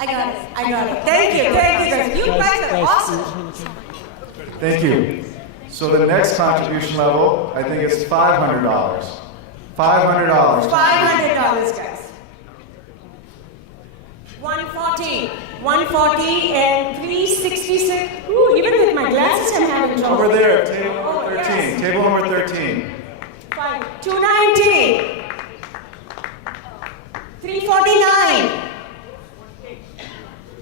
I got it. Thank you guys. You guys are awesome. Thank you. So the next contribution level, I think it's $500. $500. $500, guys. 140 and 366. Ooh, even with my glasses, I'm having trouble. Over there, table number 13. Yes. Table number 13. 290. 349.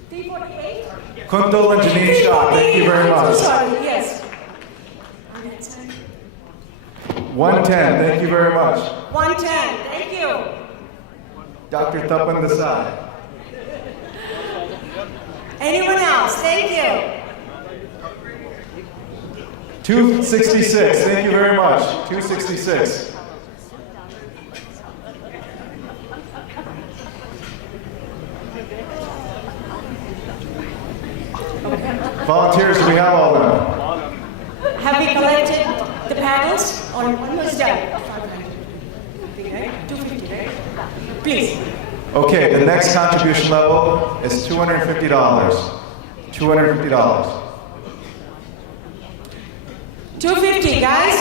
348. Kuntal and Janine Shah, thank you very I'm much. so sorry, yes. 110, thank you very much. 110, thank you. Dr. Tapan Desai. Anyone else? Thank you. 266, thank you very much. 266. Volunteers, do we have all of them? Have we collected the paddles? Almost done. 250, right? Please. Okay, the next contribution level is $250. $250. 250, guys.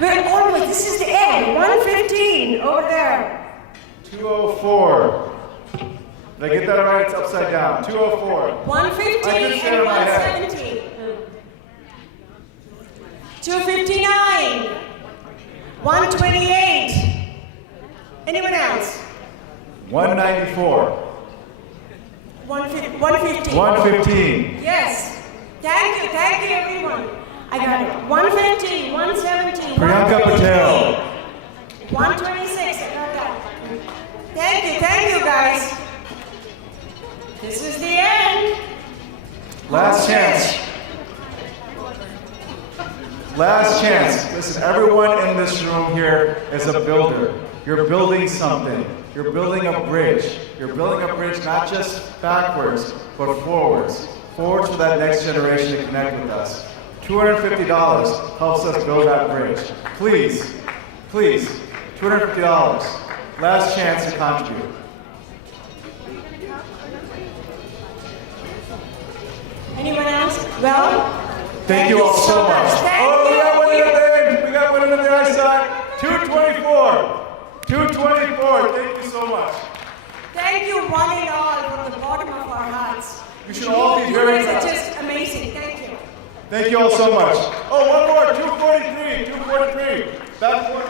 We're almost, this is the end. 115 over there. 204. Did I get that right? It's upside down. 204. 150 and 170. 259. 128. Anyone else? 194. 150. 115. Yes. Thank you everyone. I got it. 150, 170, Priyanka Patel. 126, I got that. Thank you guys. This is the end. Last chance. Last chance. Listen, everyone in this room here is a builder. You're building something. You're building a bridge. You're building a bridge not just backwards, but forwards. Forwards for that next generation to connect with us. $250 helps us build that bridge. Please, please, $250. Last chance to contribute. Anyone else? Well, Thank you all so much. Oh, we got one in the end. We got one in the right side. 224. 224. Thank you so much. thank you one and all from the bottom of our hearts. You should all be very You guys proud. are just amazing. Thank you. Thank you all so much. Oh, one more. 243. 243. Back one.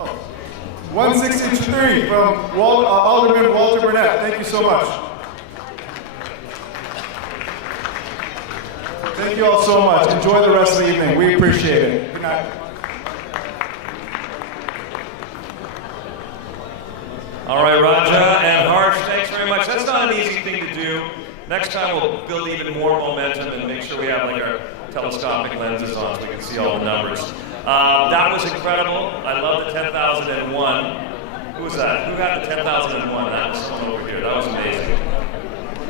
Oh. 163 from Alderman Walter Burnett. Thank you so much. Thank you all so much. Enjoy the rest of the evening. We appreciate it. Good night. All right, Raja and Harsh, thanks very much. That's not an easy thing to do. Next time we'll build even more momentum and make sure we have like our telescopic lenses on so we can see all the numbers. That was incredible. I love the 10,001. Who was that? Who had the 10,001? That was someone over here. That was amazing.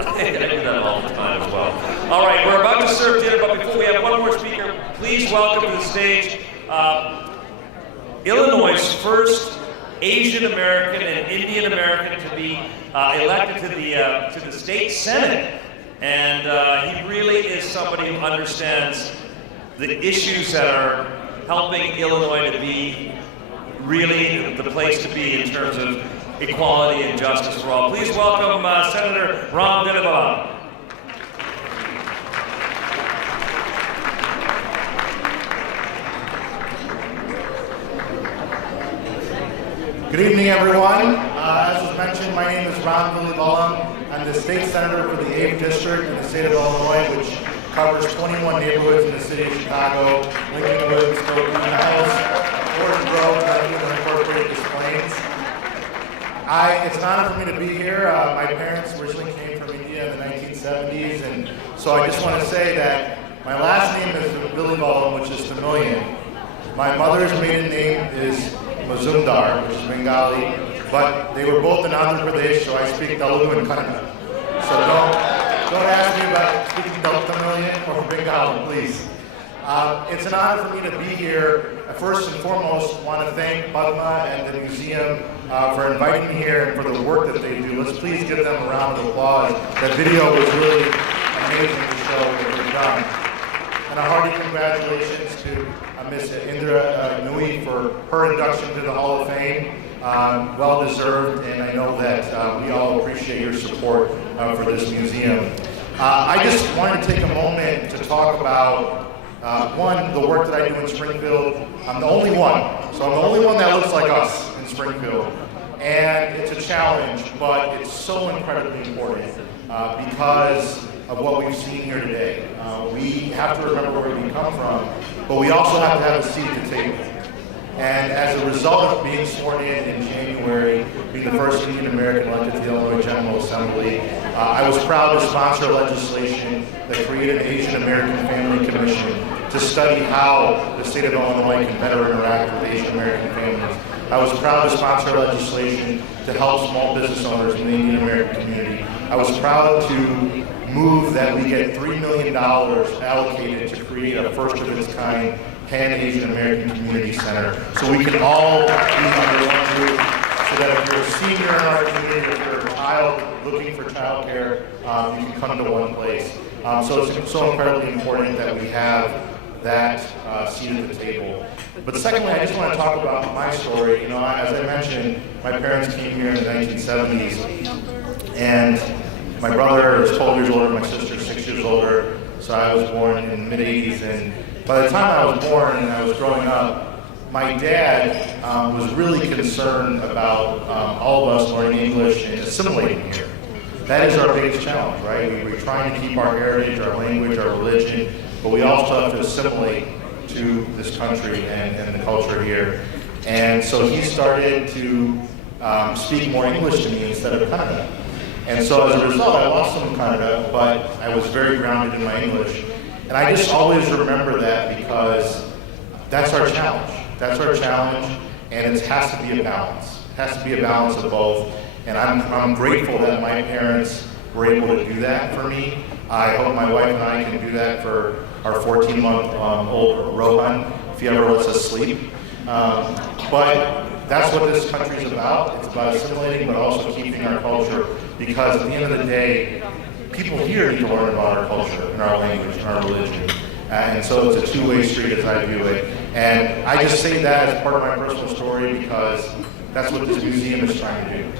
I do that all the time as well. All right, we're about to serve dinner, but before we have one more speaker, please welcome to the stage Illinois' first Asian American and Indian American to be elected to the state Senate. And he really is somebody who understands the issues that are helping Illinois to be really the place to be in terms of equality and justice for all. Please welcome Senator Ram Vinoba. Good evening, everyone. As was mentioned, my name is Ram Vinoba. I'm the state senator for the 8th District in the state of Illinois, which covers 21 neighborhoods in the city of Chicago, Lincoln Woods, Stoughton Hills, Orange Grove, and even incorporated Des Plaines. It's an honor for me to be here. My parents originally came from India in the 1970s, and so I just want to say that my last name is Vinoba, which is familiar. My mother's maiden name is Mazumdar, which is Bengali, but they were both in Andhra Pradesh, so I speak Telugu and Kannada. So don't ask me about speaking Tamilian or Bengali, please. It's an honor for me to be here. First and foremost, I want to thank Padma and the museum for inviting me here and for the work that they do. Let's please give them a round of applause. That video was really amazing to show what they've done. And a hearty congratulations to Ms. Indra Nui for her induction to the Hall of Fame. Well deserved, and I know that we all appreciate your support for this museum. I just wanted to take a moment to talk about one, the work that I do in Springfield. I'm the only one, so I'm the only one that looks like us in Springfield. And it's a challenge, but it's so incredibly important because of what we've seen here today. We have to remember where we come from, but we also have to have a seat at the table. And as a result of being sworn in January, being the first Indian American elected to the Illinois General Assembly, I was proud to sponsor legislation that created an Asian American Family Commission to study how the state of Illinois can better interact with Asian American families. I was proud to sponsor legislation to help small business owners in the Indian American community. I was proud to move that we get $3 million allocated to create a first-of-its-kind Pan-Asian American Community Center, so we can all be under one roof, so that if you're a senior in our community, if you're a child looking for childcare, you can come to one place. So it's so incredibly important that we have that seat at the table. But secondly, I just want to talk about my story. You know, as I mentioned, my parents came here in the 1970s, and my brother is 12 years older, my sister is 6 years older, so I was born in the mid-80s, and by the time I was born and I was growing up, my dad was really concerned about all of us learning English and assimilating here. That is our biggest challenge, right? We're trying to keep our heritage, our language, our religion, but we also have to assimilate to this country and the culture here. And so he started to speak more English to me instead of Kannada. And so as a result, I lost some Kannada, but I was very grounded in my English. And I just always remember that because that's our challenge. That's our challenge, and it has to be a balance. It has to be a balance of both. And I'm grateful that my parents were able to do that for me. I hope my wife and I can do that for our 14-month-old Rohan, if he ever lets us sleep. But that's what this country is about. It's about assimilating, but also keeping our culture, because at the end of the day, people here need to learn about our culture and our language and our religion. And so it's a two-way street as I view it. And I just say that as part of my personal story because that's what this museum is trying to do.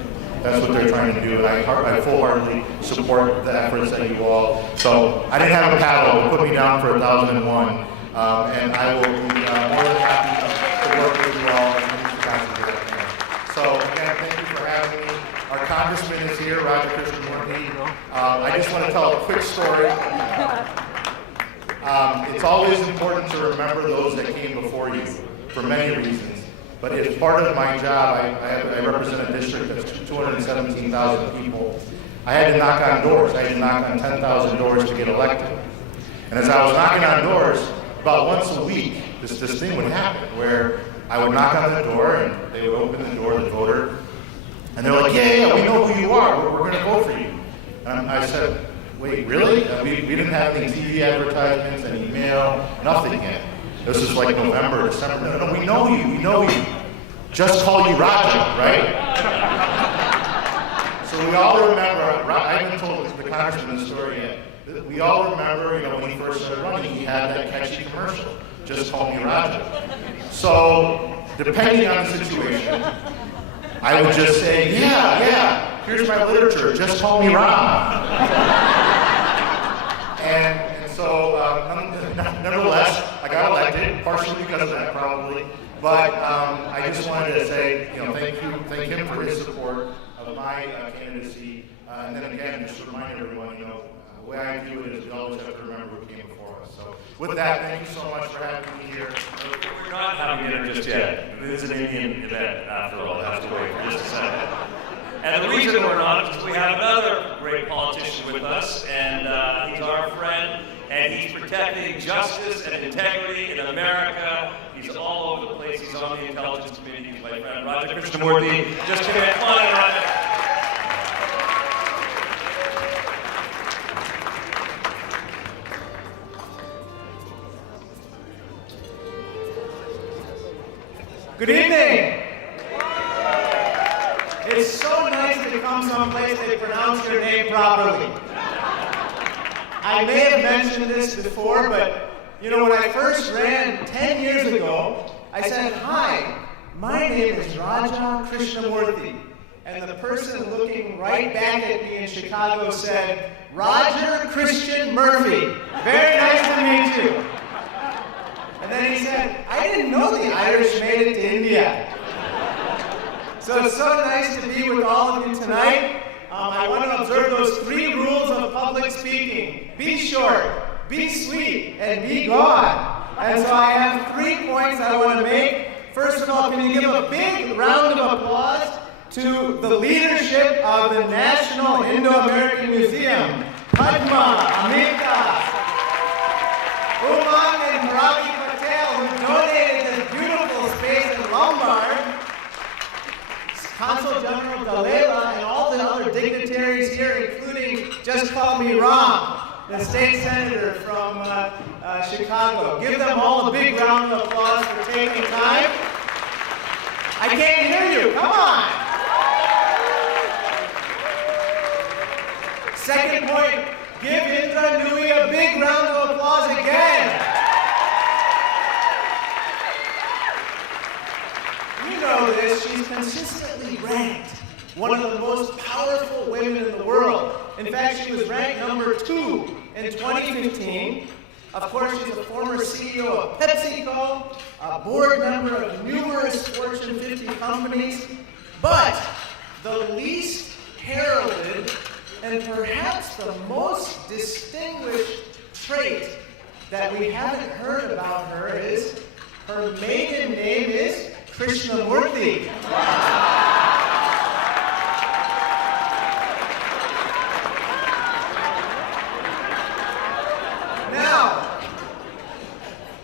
That's what they're trying to do, and I full-heartedly support the efforts that you all. So I didn't have a paddle, put me down for 1001, and I will be more than happy to work with you all and use the capacity that I can. So again, thank you for having me. Our congressman is here, Raja Krishnamurthy. I just want to tell a quick story. It's always important to remember those that came before you for many reasons. But as part of my job, I represent a district that's 217,000 people. I had to knock on doors. I had to knock on 10,000 doors to get elected. And as I was knocking on doors, about once a week, this thing would happen where I would knock on the door and they would open the door, the voter, and they're like, yeah, we know who you are. We're going to vote for you. And I said, wait, really? We didn't have any TV advertisements, any email, nothing yet. This is like November, December. No, we know you. Just call you Raja, right? So we all remember, I haven't told the congressman the story yet. We all remember, when he first started running, he had that catchy commercial, just call me Raja. So, depending on the situation, I would just say, yeah, here's my literature, just call me Ram. And so, nevertheless, I got elected, partially because of that probably, but I just wanted to say, thank him for his support of my candidacy, and then again, just to remind everyone, the way I view it is we always have to remember who came before us. So with that, thank you so much for having me here. We're not having dinner just yet. This is an Indian event, after all. I have to wait for just a second. And the reason we're not is because we have another great politician with us, and he's our friend, and he's protecting justice and integrity in America. He's all over the place. He's on the intelligence committee. He's my friend, Raja Krishnamurthy. Just give it fun, Raja. Good evening. It's so nice to come someplace they pronounce your name properly. I may have mentioned this before, but when I first ran 10 years ago, I said, "Hi, my name is Raja Krishnamurthy." And the person looking right back at me in Chicago said, "Roger Christian Murphy. Very nice to meet you." And then he said, "I didn't know the Irish made it to India." So it's so nice to be with all of you tonight. I want to observe those 3 rules of public speaking. Be short, be sweet, and be gone. And so I have 3 points I want to make. First of all, can you give a big round of applause to the leadership of the National Indo-American Museum, Padma, Amita, Umang, and Ravi who donated this beautiful space in Lombard, Consul General Dalela, and all the other dignitaries here, including just call me Ram, the state senator from Chicago. Give them all a big round of applause for taking time. I can't hear you, come on. Second point, give Indra Nui a big round of applause again. You know this, she's consistently ranked one of the most powerful women in the world. In fact, she was ranked number 2 in 2015. Of course, she's a former CEO of PepsiCo, a board member of numerous Fortune 50 companies, but the least heralded and perhaps the most distinguished trait that we haven't heard about her is her maiden name is Krishnamurthy. Now,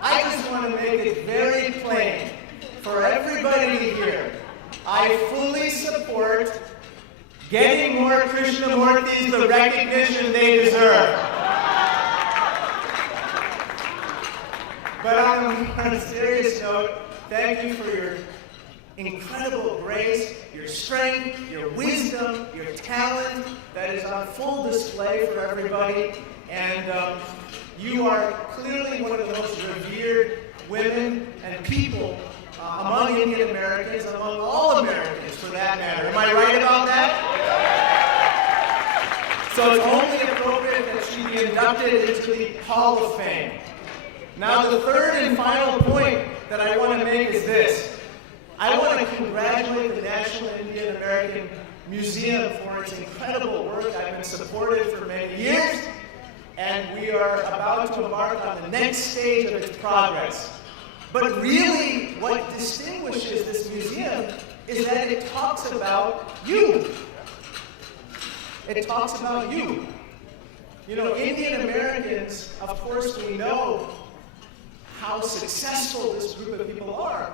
I just want to make it very plain for everybody here, I fully support getting more Krishnamurthis the recognition they deserve. But on a serious note, thank you for your incredible grace, your strength, your wisdom, your talent that is on full display for everybody. And you are clearly one of the most revered women and people among Indian Americans, among all Americans for that matter. Am I right about that? So it's only appropriate that she be inducted into the Hall of Fame. Now the third and final point that I want to make is this. I want to congratulate the National Indian American Museum for its incredible work. I've been supported for many years, and we are about to embark on the next stage of its progress. But really, what distinguishes this museum is that it talks about you. It talks about you. You know, Indian Americans, of course, we know how successful this group of people are,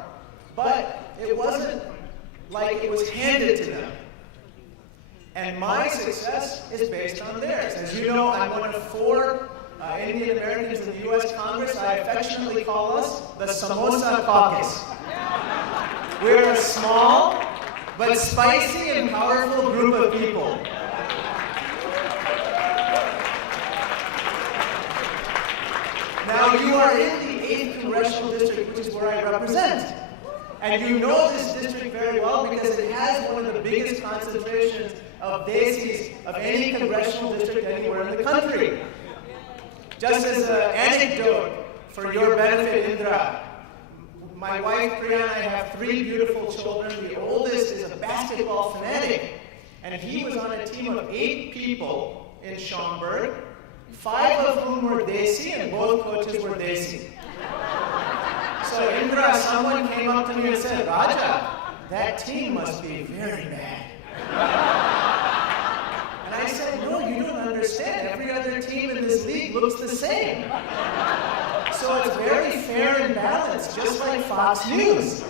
but it wasn't like it was handed to them. And my success is based on theirs. As you know, I'm one of 4 Indian Americans in the U.S. Congress. I affectionately call us the Samosa Caucus. We're a small but spicy and powerful group of people. Now you are in the 8th Congressional District, which is where I represent. And you know this district very well because it has one of the biggest concentrations of desis of any congressional district anywhere in the country. Just as an anecdote for your benefit, Indra, my wife Priya and I have 3 beautiful children. The oldest is a basketball fanatic, and he was on a team of 8 people in Schaumburg, 5 of whom were desi, and both coaches were desi. So Indra, someone came up to me and said, Raja, that team must be very bad. And I said, no, you don't understand. Every other team in this league looks the same. So it's very fair and balanced, just like Fox News.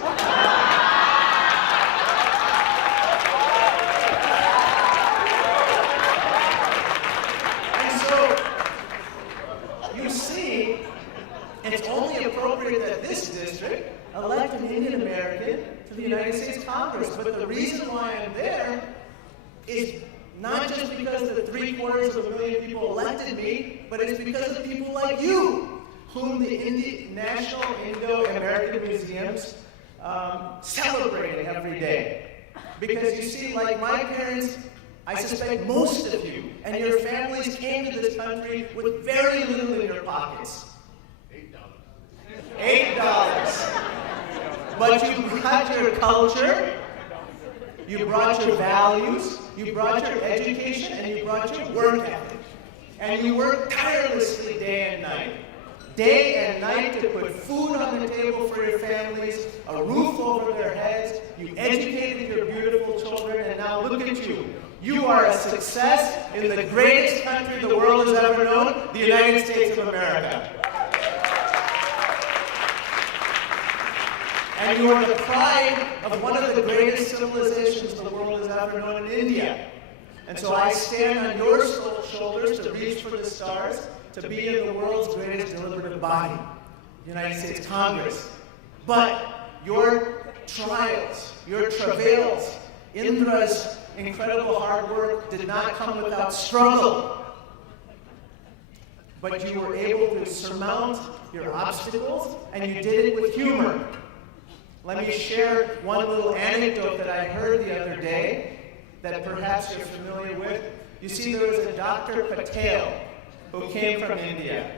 And so, you see, it's only appropriate that this district elect an Indian American to the United States Congress. But the reason why I'm there is not just because the 750,000 people elected me, but it's because of people like you, whom the National Indo-American Museums celebrating every day. Because you see, like my parents, I suspect most of you and your families came to this country with very little in your pockets. $8. But you brought your culture, you brought your values, you brought your education, and you brought your work ethic. And you worked tirelessly day and night to put food on the table for your families, a roof over their heads. You educated your beautiful children, and now look at you. You are a success in the greatest country the world has ever known, the United States of America. And you are the pride of one of the greatest civilizations the world has ever known in India. And so I stand on your shoulders to reach for the stars, to be in the world's greatest deliberative body, the United States Congress. But your trials, your travails, Indra's incredible hard work did not come without struggle. But you were able to surmount your obstacles, and you did it with humor. Let me share one little anecdote that I heard the other day that perhaps you're familiar with. You see, there was a Dr. Patel who came from India.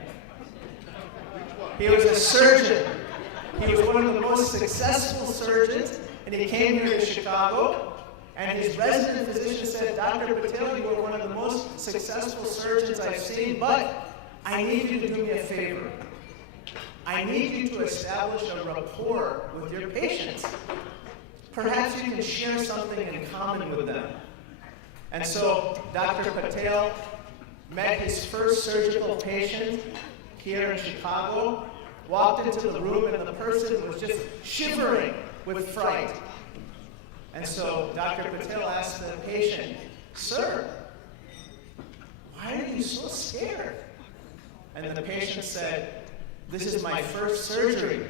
He was a surgeon. He was one of the most successful surgeons, and he came here to Chicago, and his resident physician said, Dr. Patel, you are one of the most successful surgeons I've seen, but I need you to do me a favor. I need you to establish a rapport with your patients. Perhaps you can share something in common with them. And so Dr. Patel met his first surgical patient here in Chicago, walked into the room, and the person was just shivering with fright. And so Dr. Patel asked the patient, Sir, why are you so scared? And the patient said, this is my first surgery.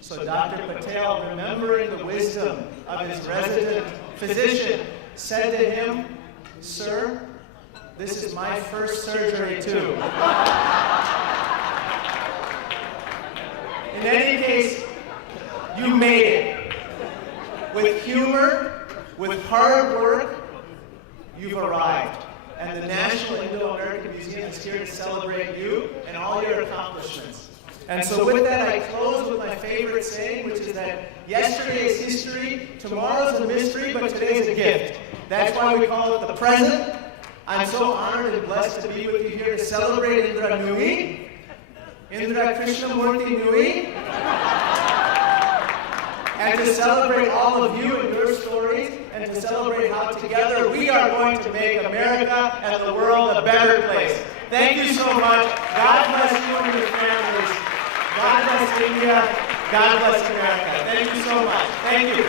So Dr. Patel, remembering the wisdom of his resident physician, said to him, Sir, this is my first surgery too. In any case, you made it. With humor, with hard work, you've arrived. And the National Indo-American Museum is here to celebrate you and all your accomplishments. And so with that, I close with my favorite saying, which is that yesterday is history, tomorrow's a mystery, but today's a gift. That's why we call it the present. I'm so honored and blessed to be with you here to celebrate Indra Nui, Indra Krishnamurti Nui, and to celebrate all of you and your stories, and to celebrate how together we are going to make America and the world a better place. Thank you so much. God bless you and your families. God bless India. God bless America. Thank you so much. Thank you.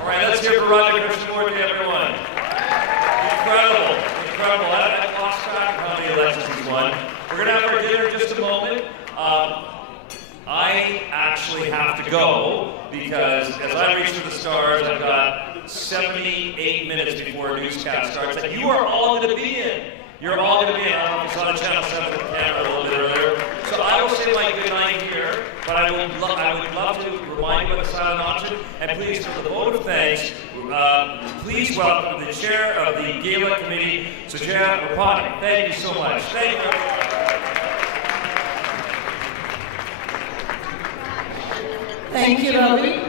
All right, let's hear for Raja Krishnamurti, everyone. Incredible, incredible. I lost track of how many elections he's won. We're going to have our dinner in just a moment. I actually have to go because as I reach for the stars, I've got 78 minutes before a newscast starts that you are all going to be in. You're all going to be in. I don't know if it's on Channel 7 with the camera a little bit earlier. So I will say my good night here, but I would love to remind you of the silent auction. And please, for the vote of thanks, please welcome the chair of the GALA committee, Sujaya Rapani. Thank you so much. Thank you. Thank you, Ravi.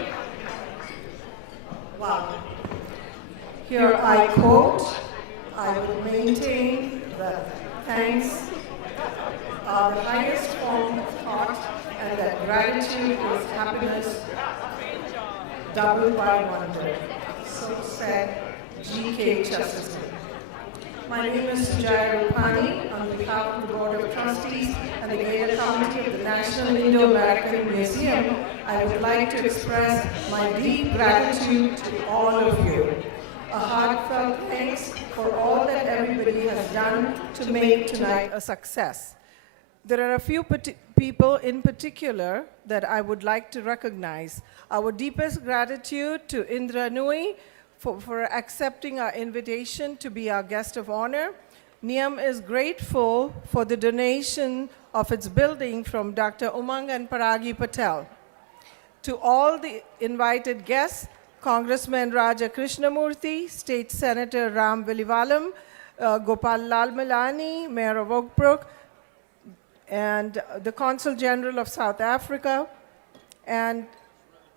Wow. Here I quote, I will maintain that thanks are the highest form of thought and that gratitude is happiness doubled by wonder. So said G.K. Chesterton. My name is Sujaya Rapani. On behalf of the Board of Trustees and the GALA Committee of the National Indo-American Museum, I would like to express my deep gratitude to all of you. A heartfelt thanks for all that everybody has done to make tonight a success. There are a few people in particular that I would like to recognize. Our deepest gratitude to Indra Nui for accepting our invitation to be our guest of honor. NIAM is grateful for the donation of its building from Dr. Umang and Paragi Patel. To all the invited guests, Congressman Raja Krishnamurti, State Senator Ram Vilivalam, Gopal Lal Milani, Mayor of Oak Brook, and the Consul General of South Africa, and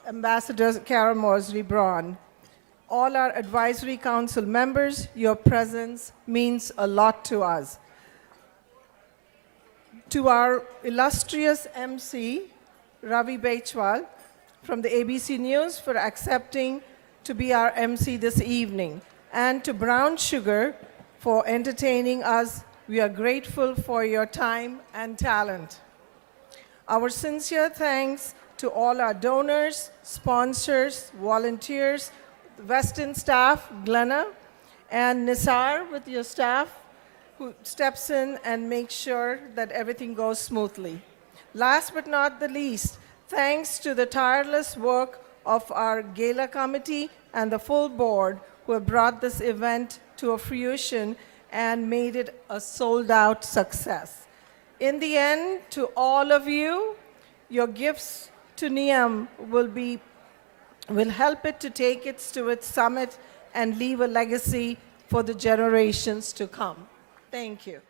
Ambassador Kara Mosley Braun. All our advisory council members, your presence means a lot to us. To our illustrious MC, Ravi Bechwal, from the ABC News for accepting to be our MC this evening, and to Brown Sugar for entertaining us. We are grateful for your time and talent. Our sincere thanks to all our donors, sponsors, volunteers, Western staff, Glenna, and Nisar with your staff, who steps in and makes sure that everything goes smoothly. Last but not the least, thanks to the tireless work of our GALA committee and the full board who have brought this event to a fruition and made it a sold-out success. In the end, to all of you, your gifts to NIAM will help it to take it to its summit and leave a legacy for the generations to come. Thank you.